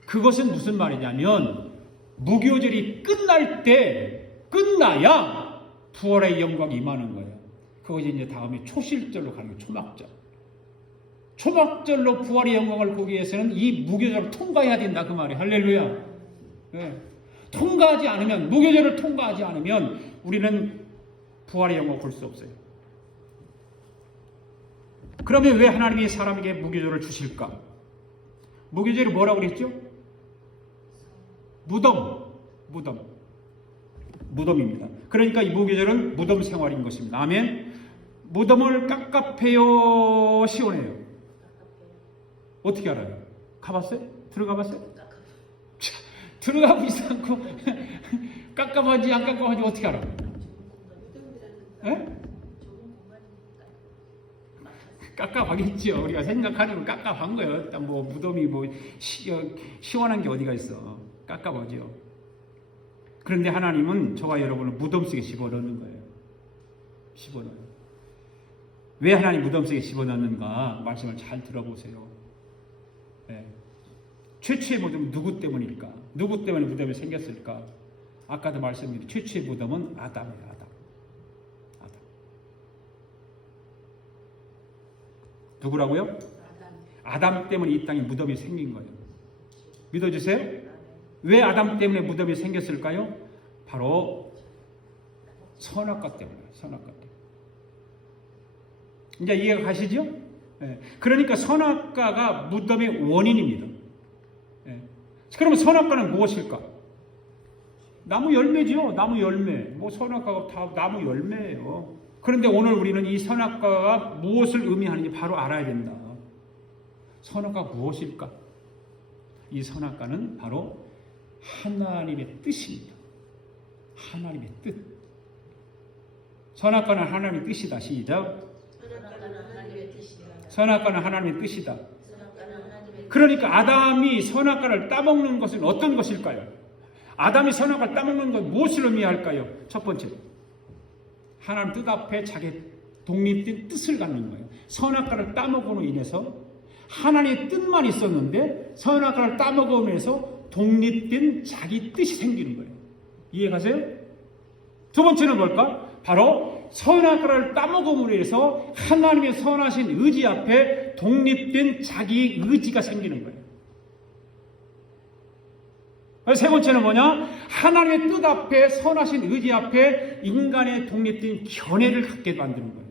그것은 무슨 말이냐면 무교절이 끝날 때 끝나야 부활의 영광이 임하는 거예요. 그것이 이제 다음에 초실절로 가는 거예요. 초막절. 초막절로 부활의 영광을 보기 위해서는 이 무교절을 통과해야 된다 그 말이에요. 할렐루야. 네. 통과하지 않으면, 무교절을 통과하지 않으면 우리는 부활의 영광을 볼 수 없어요. 그러면 왜 하나님이 사람에게 무교절을 주실까? 무교절이 뭐라고 그랬죠? 무덤입니다. 그러니까 이 무교절은 무덤 생활인 것입니다. 아멘. 무덤을 깝깝해요, 시원해요? 어떻게 알아요? 가봤어요? 들어가 봤어요? 들어가고 있지 않고 깝깝한지 안 깝깝한지 어떻게 알아요? 깝깝하겠죠. 우리가 생각하는 건 깝깝한 거예요. 일단 뭐 무덤이 뭐 시원한 게 어디가 있어. 깝깝하죠. 그런데 하나님은 저와 여러분을 무덤 속에 집어넣는 거예요. 집어넣어요. 왜 하나님 무덤 속에 집어넣는가? 말씀을 잘 들어보세요. 네. 최초의 무덤은 누구 때문일까? 누구 때문에 무덤이 생겼을까? 아까도 말씀드린 최초의 무덤은 아담이에요. 아담. 누구라고요? 아담 때문에 이 땅에 무덤이 생긴 거예요. 믿어주세요? 왜 아담 때문에 무덤이 생겼을까요? 바로 선악과 때문에. 선악과 때문에. 이제 이해가 가시죠? 네. 그러니까 선악과가 무덤의 원인입니다. 네. 그러면 선악과는 무엇일까? 나무 열매죠. 나무 열매. 뭐 선악과가 다 나무 열매예요. 그런데 오늘 우리는 이 선악과가 무엇을 의미하는지 바로 알아야 된다. 선악과가 무엇일까? 이 선악과는 바로 하나님의 뜻입니다. 하나님의 뜻. 선악과는 하나님의 뜻이다. 시작. 선악과는 하나님의 뜻이다. 그러니까 아담이 선악과를 따먹는 것은 어떤 것일까요? 아담이 선악과를 따먹는 것 무엇을 의미할까요? 첫 번째, 하나님 뜻 앞에 자기 독립된 뜻을 갖는 거예요. 선악과를 따먹음으로 인해서 하나님의 뜻만 있었는데 선악과를 따먹으면서 독립된 자기 뜻이 생기는 거예요. 이해가세요? 두 번째는 뭘까? 바로 선악과를 따먹음으로 해서 하나님의 선하신 의지 앞에 독립된 자기 의지가 생기는 거예요. 세 번째는 뭐냐? 하나님의 뜻 앞에, 선하신 의지 앞에 인간의 독립된 견해를 갖게 만드는 거예요.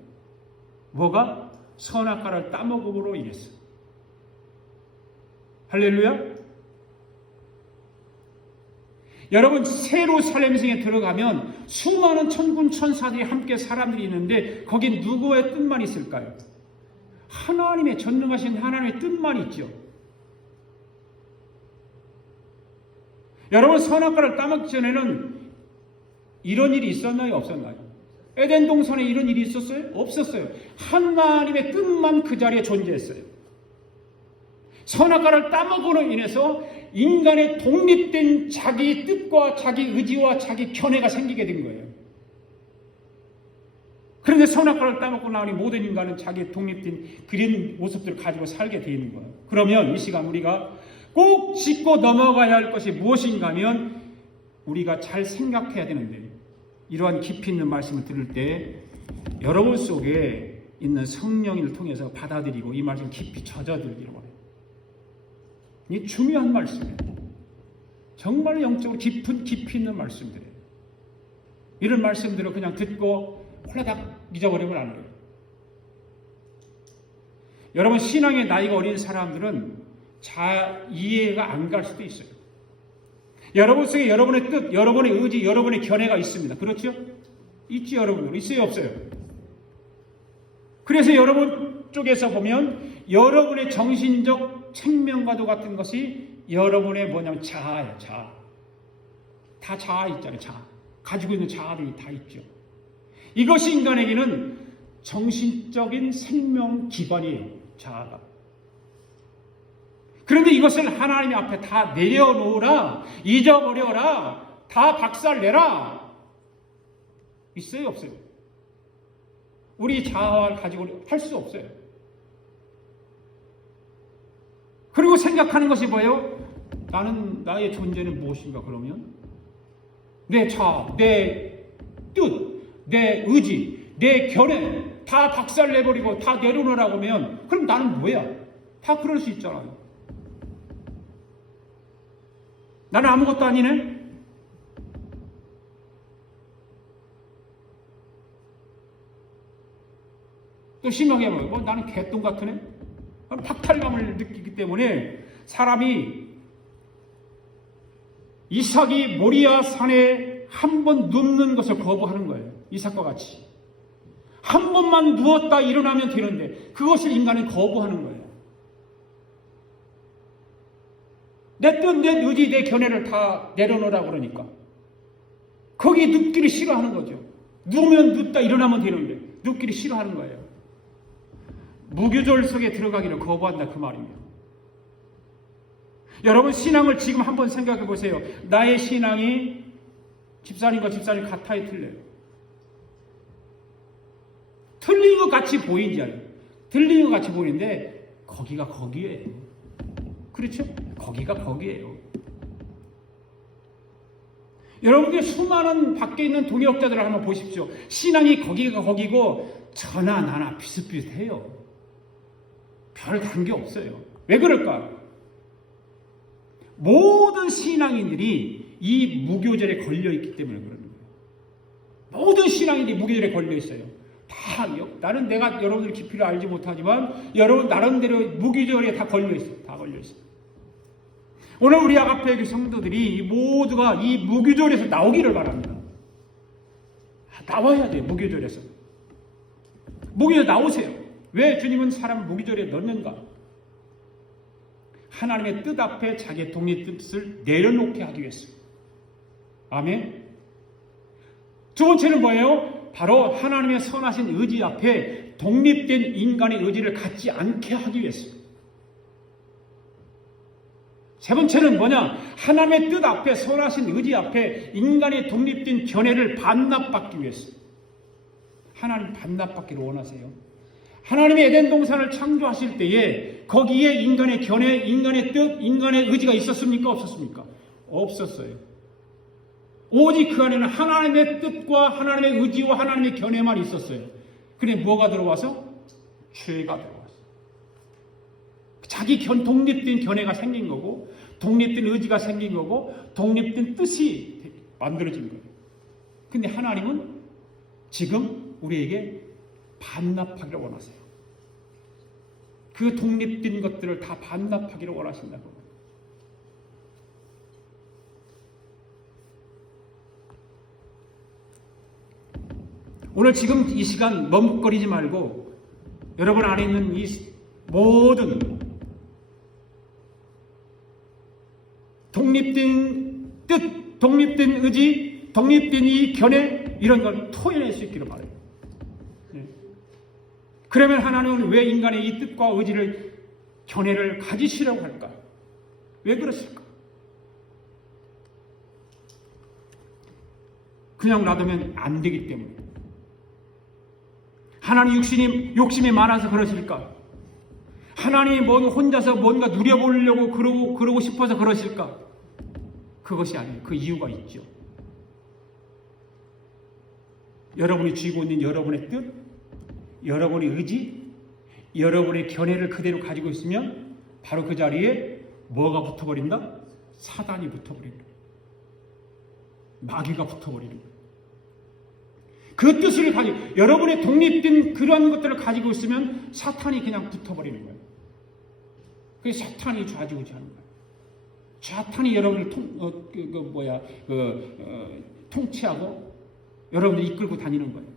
뭐가? 선악과를 따먹음으로 인해서. 할렐루야. 여러분, 예루살렘성에 들어가면 수많은 천군 천사들이 함께 사람들이 있는데 거긴 누구의 뜻만 있을까요? 하나님의, 전능하신 하나님의 뜻만 있죠. 여러분, 선악과를 따먹기 전에는 이런 일이 있었나요? 없었나요? 에덴 동산에 이런 일이 있었어요? 없었어요. 하나님의 뜻만 그 자리에 존재했어요. 선악과를 따먹으로 인해서 인간의 독립된 자기 뜻과 자기 의지와 자기 견해가 생기게 된 거예요. 그런데 선악과를 따먹고 나니 모든 인간은 자기 독립된 그런 모습들을 가지고 살게 되는 거예요. 그러면 이 시간 우리가 꼭 짚고 넘어가야 할 것이 무엇인가 하면 우리가 잘 생각해야 되는데, 이러한 깊이 있는 말씀을 들을 때 여러분 속에 있는 성령을 통해서 받아들이고 이 말씀 깊이 젖어들기를 원해요. 이 중요한 말씀이에요. 정말 영적으로 깊이 있는 말씀들이에요. 이런 말씀들을 그냥 듣고 홀라닥 잊어버리면 안 돼요. 여러분, 신앙의 나이가 어린 사람들은 잘 이해가 안 갈 수도 있어요. 여러분 속에 여러분의 뜻, 여러분의 의지, 여러분의 견해가 있습니다. 그렇죠? 있지 여러분? 있어요, 없어요? 그래서 여러분 쪽에서 보면 여러분의 정신적 생명과도 같은 것이 여러분의 뭐냐면 자아예요. 자아. 다 자아 있잖아요. 자아. 가지고 있는 자아들이 다 있죠. 이것이 인간에게는 정신적인 생명 기반이에요. 자아가. 그런데 이것을 하나님 앞에 다 내려놓으라, 잊어버려라, 다 박살내라. 있어요, 없어요? 우리 자아를 가지고 할 수 없어요. 그리고 생각하는 것이 뭐예요? 나는, 나의 존재는 무엇인가 그러면? 내 자아, 내 뜻, 내 의지, 내 견해 다 박살내버리고 다 내려놓으라고 하면 그럼 나는 뭐야? 다 그럴 수 있잖아요. 나는 아무것도 아니네? 또 심하게 말하면 뭐 나는 개똥 같으네? 박탈감을 느끼기 때문에 사람이 이삭이 모리아 산에 한 번 눕는 것을 거부하는 거예요. 이삭과 같이. 한 번만 누웠다 일어나면 되는데 그것을 인간은 거부하는 거예요. 내 뜻, 내 의지, 내 견해를 다 내려놓으라고 그러니까. 거기에 눕기를 싫어하는 거죠. 누우면 눕다 일어나면 되는데 눕기를 싫어하는 거예요. 무교절 속에 들어가기를 거부한다 그 말입니다. 여러분, 신앙을 지금 한번 생각해 보세요. 나의 신앙이 집사님과 집사님 같아요, 틀려요? 틀린 것 같이 보이지 않아요? 틀린 것 같이 보이는데 거기가 거기예요. 그렇죠? 거기가 거기예요. 여러분들 수많은 밖에 있는 동역자들을 한번 보십시오. 신앙이 거기가 거기고 저나 나나 비슷비슷해요. 별 관계 없어요. 왜 그럴까? 모든 신앙인들이 이 무교절에 걸려있기 때문에 그러는 거예요. 모든 신앙인들이 무교절에 걸려있어요. 다, 나는 내가 여러분들 깊이를 알지 못하지만 여러분 나름대로 무교절에 다 걸려있어요. 다 걸려있어요. 오늘 우리 아가페 성도들이 모두가 이 무교절에서 나오기를 바랍니다. 나와야 돼요. 무교절에서. 무교절 나오세요. 왜 주님은 사람을 무교절에 넣는가? 하나님의 뜻 앞에 자기의 독립뜻을 내려놓게 하기 위해서. 아멘. 두 번째는 뭐예요? 바로 하나님의 선하신 의지 앞에 독립된 인간의 의지를 갖지 않게 하기 위해서. 세 번째는 뭐냐? 하나님의 뜻 앞에, 선하신 의지 앞에 인간의 독립된 견해를 반납받기 위해서. 하나님 반납받기를 원하세요. 하나님의 에덴 동산을 창조하실 때에 거기에 인간의 견해, 인간의 뜻, 인간의 의지가 있었습니까? 없었습니까? 없었어요. 오직 그 안에는 하나님의 뜻과 하나님의 의지와 하나님의 견해만 있었어요. 그런데 뭐가 들어와서? 죄가 들어왔어요. 자기 독립된 견해가 생긴 거고 독립된 의지가 생긴 거고 독립된 뜻이 만들어진 거예요. 근데 하나님은 지금 우리에게 반납하기를 원하세요. 그 독립된 것들을 다 반납하기를 원하신다고. 오늘 지금 이 시간 머뭇거리지 말고 여러분 안에 있는 이 모든 독립된 뜻, 독립된 의지, 독립된 이 견해 이런 걸 토해낼 수 있기를 바라요. 그러면 하나님은 왜 인간의 이 뜻과 의지를 견해를 가지시라고 할까? 왜 그러실까? 그냥 놔두면 안 되기 때문에. 하나님 욕심이 많아서 그러실까? 하나님이 혼자서 뭔가 누려보려고 그러고 싶어서 그러실까? 그것이 아니에요. 그 이유가 있죠. 여러분이 쥐고 있는 여러분의 뜻, 여러분의 의지, 여러분의 견해를 그대로 가지고 있으면 바로 그 자리에 뭐가 붙어버린다? 사단이 붙어버린다. 마귀가 붙어버리는 거예요. 그 뜻을 가지고 여러분의 독립된 그러한 것들을 가지고 있으면 사탄이 그냥 붙어버리는 거예요. 그래서 사탄이 좌지우지하는 거예요. 사탄이 여러분을 통치하고 여러분을 이끌고 다니는 거예요.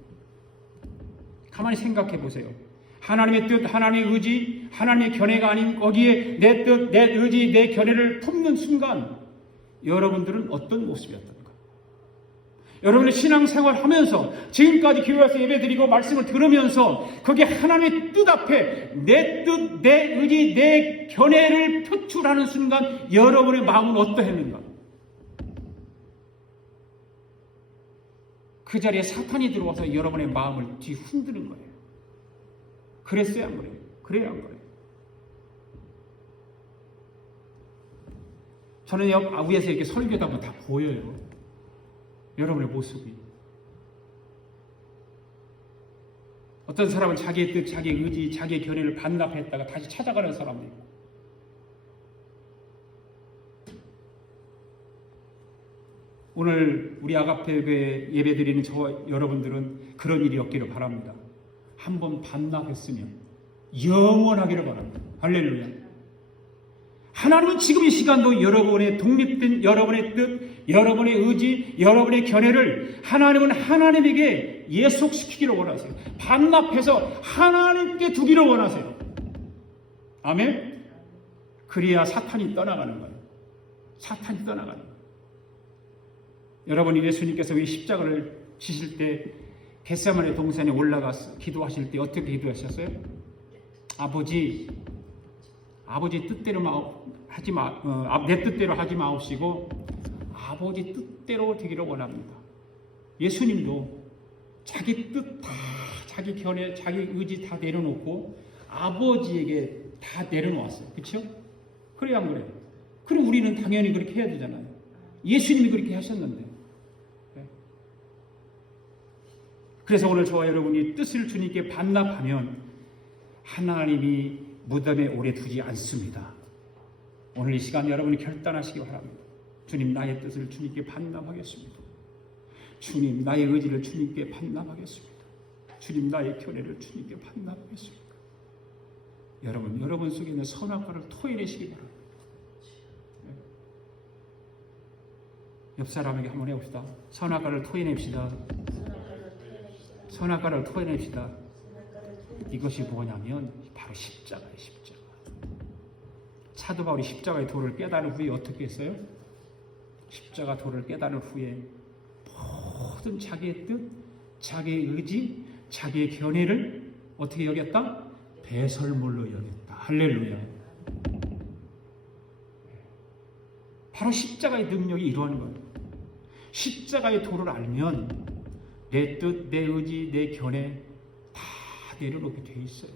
가만히 생각해 보세요. 하나님의 뜻, 하나님의 의지, 하나님의 견해가 아닌 거기에 내 뜻, 내 의지, 내 견해를 품는 순간 여러분들은 어떤 모습이었던가? 여러분의 신앙생활 하면서 지금까지 교회 와서 예배드리고 말씀을 들으면서 거기에 하나님의 뜻 앞에 내 뜻, 내 의지, 내 견해를 표출하는 순간 여러분의 마음은 어떠했는가? 그 자리에 사탄이 들어와서 여러분의 마음을 뒤흔드는 거예요. 그랬어야 한 거예요. 그래야 한 거예요. 저는 위에서 이렇게 설교하다 보면 다 보여요. 여러분의 모습이. 어떤 사람은 자기의 뜻, 자기의 의지, 자기의 견해를 반납했다가 다시 찾아가는 사람도 있고. 오늘 우리 아가페 교회 예배드리는 저와 여러분들은 그런 일이 없기를 바랍니다. 한번 반납했으면 영원하기를 바랍니다. 할렐루야. 하나님은 지금 이 시간도 여러분의 독립된 여러분의 뜻, 여러분의 의지, 여러분의 견해를 하나님은 하나님에게 예속시키기를 원하세요. 반납해서 하나님께 두기를 원하세요. 아멘? 그래야 사탄이 떠나가는 거예요. 사탄이 떠나가는 거예요. 여러분이 예수님께서 왜 십자가를 지실 때 겟세마네 동산에 올라가서 기도하실 때 어떻게 기도하셨어요? 아버지 뜻대로 내 뜻대로 하지 마옵시고 아버지 뜻대로 되기를 원합니다. 예수님도 자기 뜻 다, 자기 견해, 자기 의지 다 내려놓고 아버지에게 다 내려놓았어요. 그렇죠? 그래야 안 그래요? 그럼 우리는 당연히 그렇게 해야 되잖아요. 예수님이 그렇게 하셨는데. 그래서 오늘 저와 여러분이 뜻을 주님께 반납하면 하나님이 무덤에 오래 두지 않습니다. 오늘 이 시간 여러분이 결단하시기 바랍니다. 주님, 나의 뜻을 주님께 반납하겠습니다. 주님, 나의 의지를 주님께 반납하겠습니다. 주님, 나의 견해를 주님께 반납하겠습니다. 여러분 속에 있는 선악과를 토해내시기 바랍니다. 옆 사람에게 한번 해봅시다. 선악과를 토해냅시다. 선악과를 토해냅시다. 이것이 뭐냐면 바로 십자가예요. 십자가. 사도 바울이 십자가의 도를 깨달은 후에 어떻게 했어요? 십자가 도를 깨달은 후에 모든 자기의 뜻, 자기의 의지, 자기의 견해를 어떻게 여겼다? 배설물로 여겼다. 할렐루야. 바로 십자가의 능력이 이루어지는 거예요. 십자가의 도를 알면 내 뜻, 내 의지, 내 견해 다 내려놓게 돼 있어요.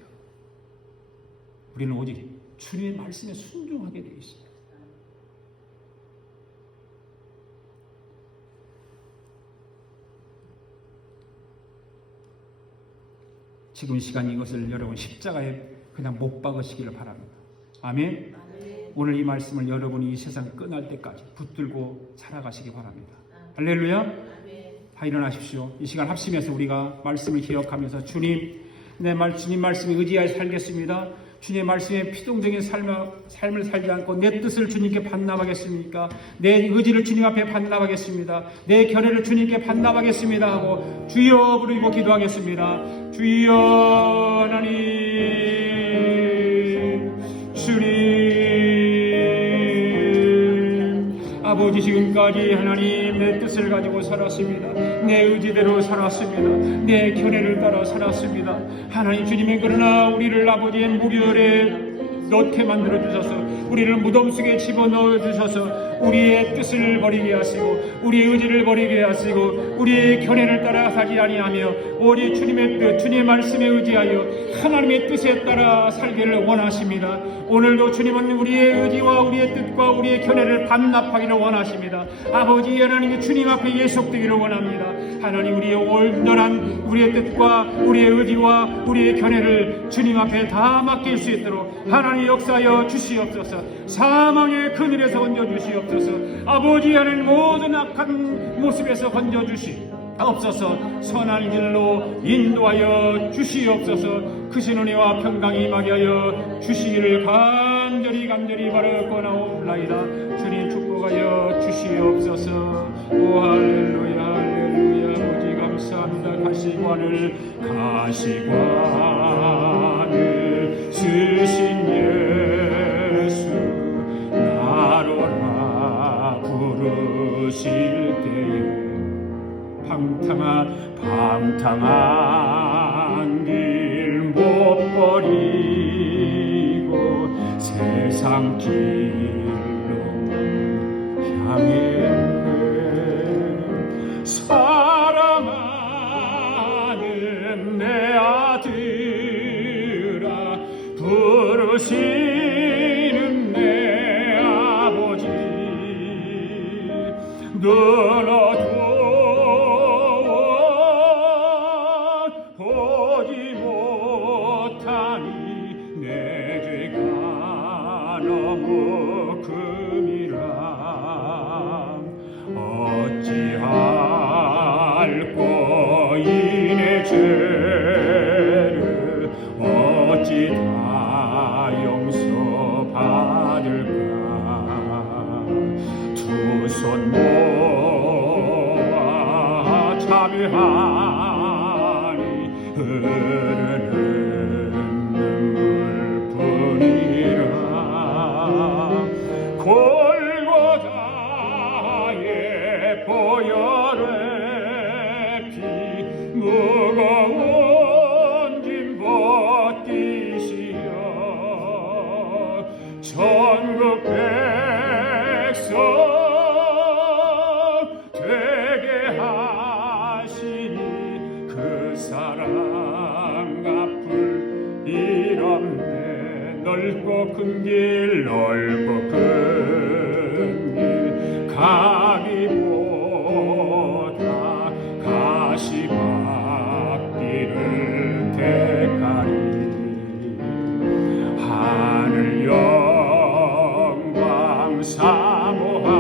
우리는 오직 주님의 말씀에 순종하게 돼 있어요. 지금 시간 이것을 여러분 십자가에 그냥 못 박으시기를 바랍니다. 아멘. 오늘 이 말씀을 여러분이 이 세상 끝날 때까지 붙들고 살아가시기 바랍니다. 할렐루야. 아멘. 다 일어나십시오. 이 시간 합심해서 우리가 말씀을 기억하면서 주님 말씀에 의지하여 살겠습니다. 주님의 말씀에 피동적인 삶을 살지 않고 내 뜻을 주님께 반납하겠습니까? 내 의지를 주님 앞에 반납하겠습니다. 내 견해를 주님께 반납하겠습니다 하고 주여 부르고 기도하겠습니다. 주여 하나님, 주님, 아버지 지금까지 하나님 내 뜻을 가지고 살았습니다. 내 의지대로 살았습니다. 내 견해를 따라 살았습니다. 하나님 주님의 그러나 우리를 아버지의 무결에 넣게 만들어 주셔서 우리를 무덤 속에 집어넣어 주셔서 우리의 뜻을 버리게 하시고 우리의 의지를 버리게 하시고 우리의 견해를 따라 살지 아니하며 오직 주님의 뜻, 주님의 말씀에 의지하여 하나님의 뜻에 따라 살기를 원하십니다. 오늘도 주님은 우리의 의지와 우리의 뜻과 우리의 견해를 반납하기를 원하십니다. 아버지 하나님이 주님 앞에 예속되기를 원합니다. 하나님 우리의 온전한 우리의 뜻과 우리의 의지와 우리의 견해를 주님 앞에 다 맡길 수 있도록 하나님 역사하여 주시옵소서. 사망의 그늘에서 건져주시옵소서. 아버지 하나님 모든 악한 모습에서 건져주시옵소서. 선한 길로 인도하여 주시옵소서. 크신 은혜와 평강이 임하게 하여 주시기를 간절히 바라옵나이다. 주님 축복하여 주시옵소서. 오 할렐루야 할렐루야. 아버지 감사합니다. 가시관을 쓰신 예수 나로라 부르실 때에 방탕한 길 못 버리고 세상 길로 향했네. 사랑하는 내 아들아 부르시는 내 아버지 너라도 보지 못하니 내 죄가 너무 큼이라 어찌할꼬 이내 죄를 어찌 다 용서받을까. 두 손 모아 자비하니 흐르는 눈물뿐이라. 골고다의 보혈의 피 무거운 짐 벗기시어 전국 백성 되게 하시니 그 사랑 갚을 일 없네. 넓고 큰 길 가기보다 가시밭길을 택하리. 하늘 영광 사모하며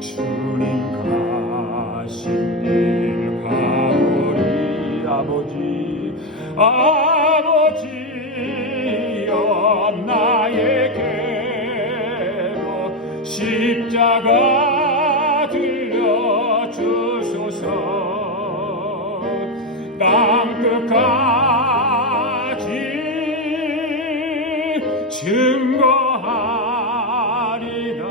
주님 가신 길 가오리. 아버지여 나에게로 십자가 들려주소서. 땅끝까지 증거하리라.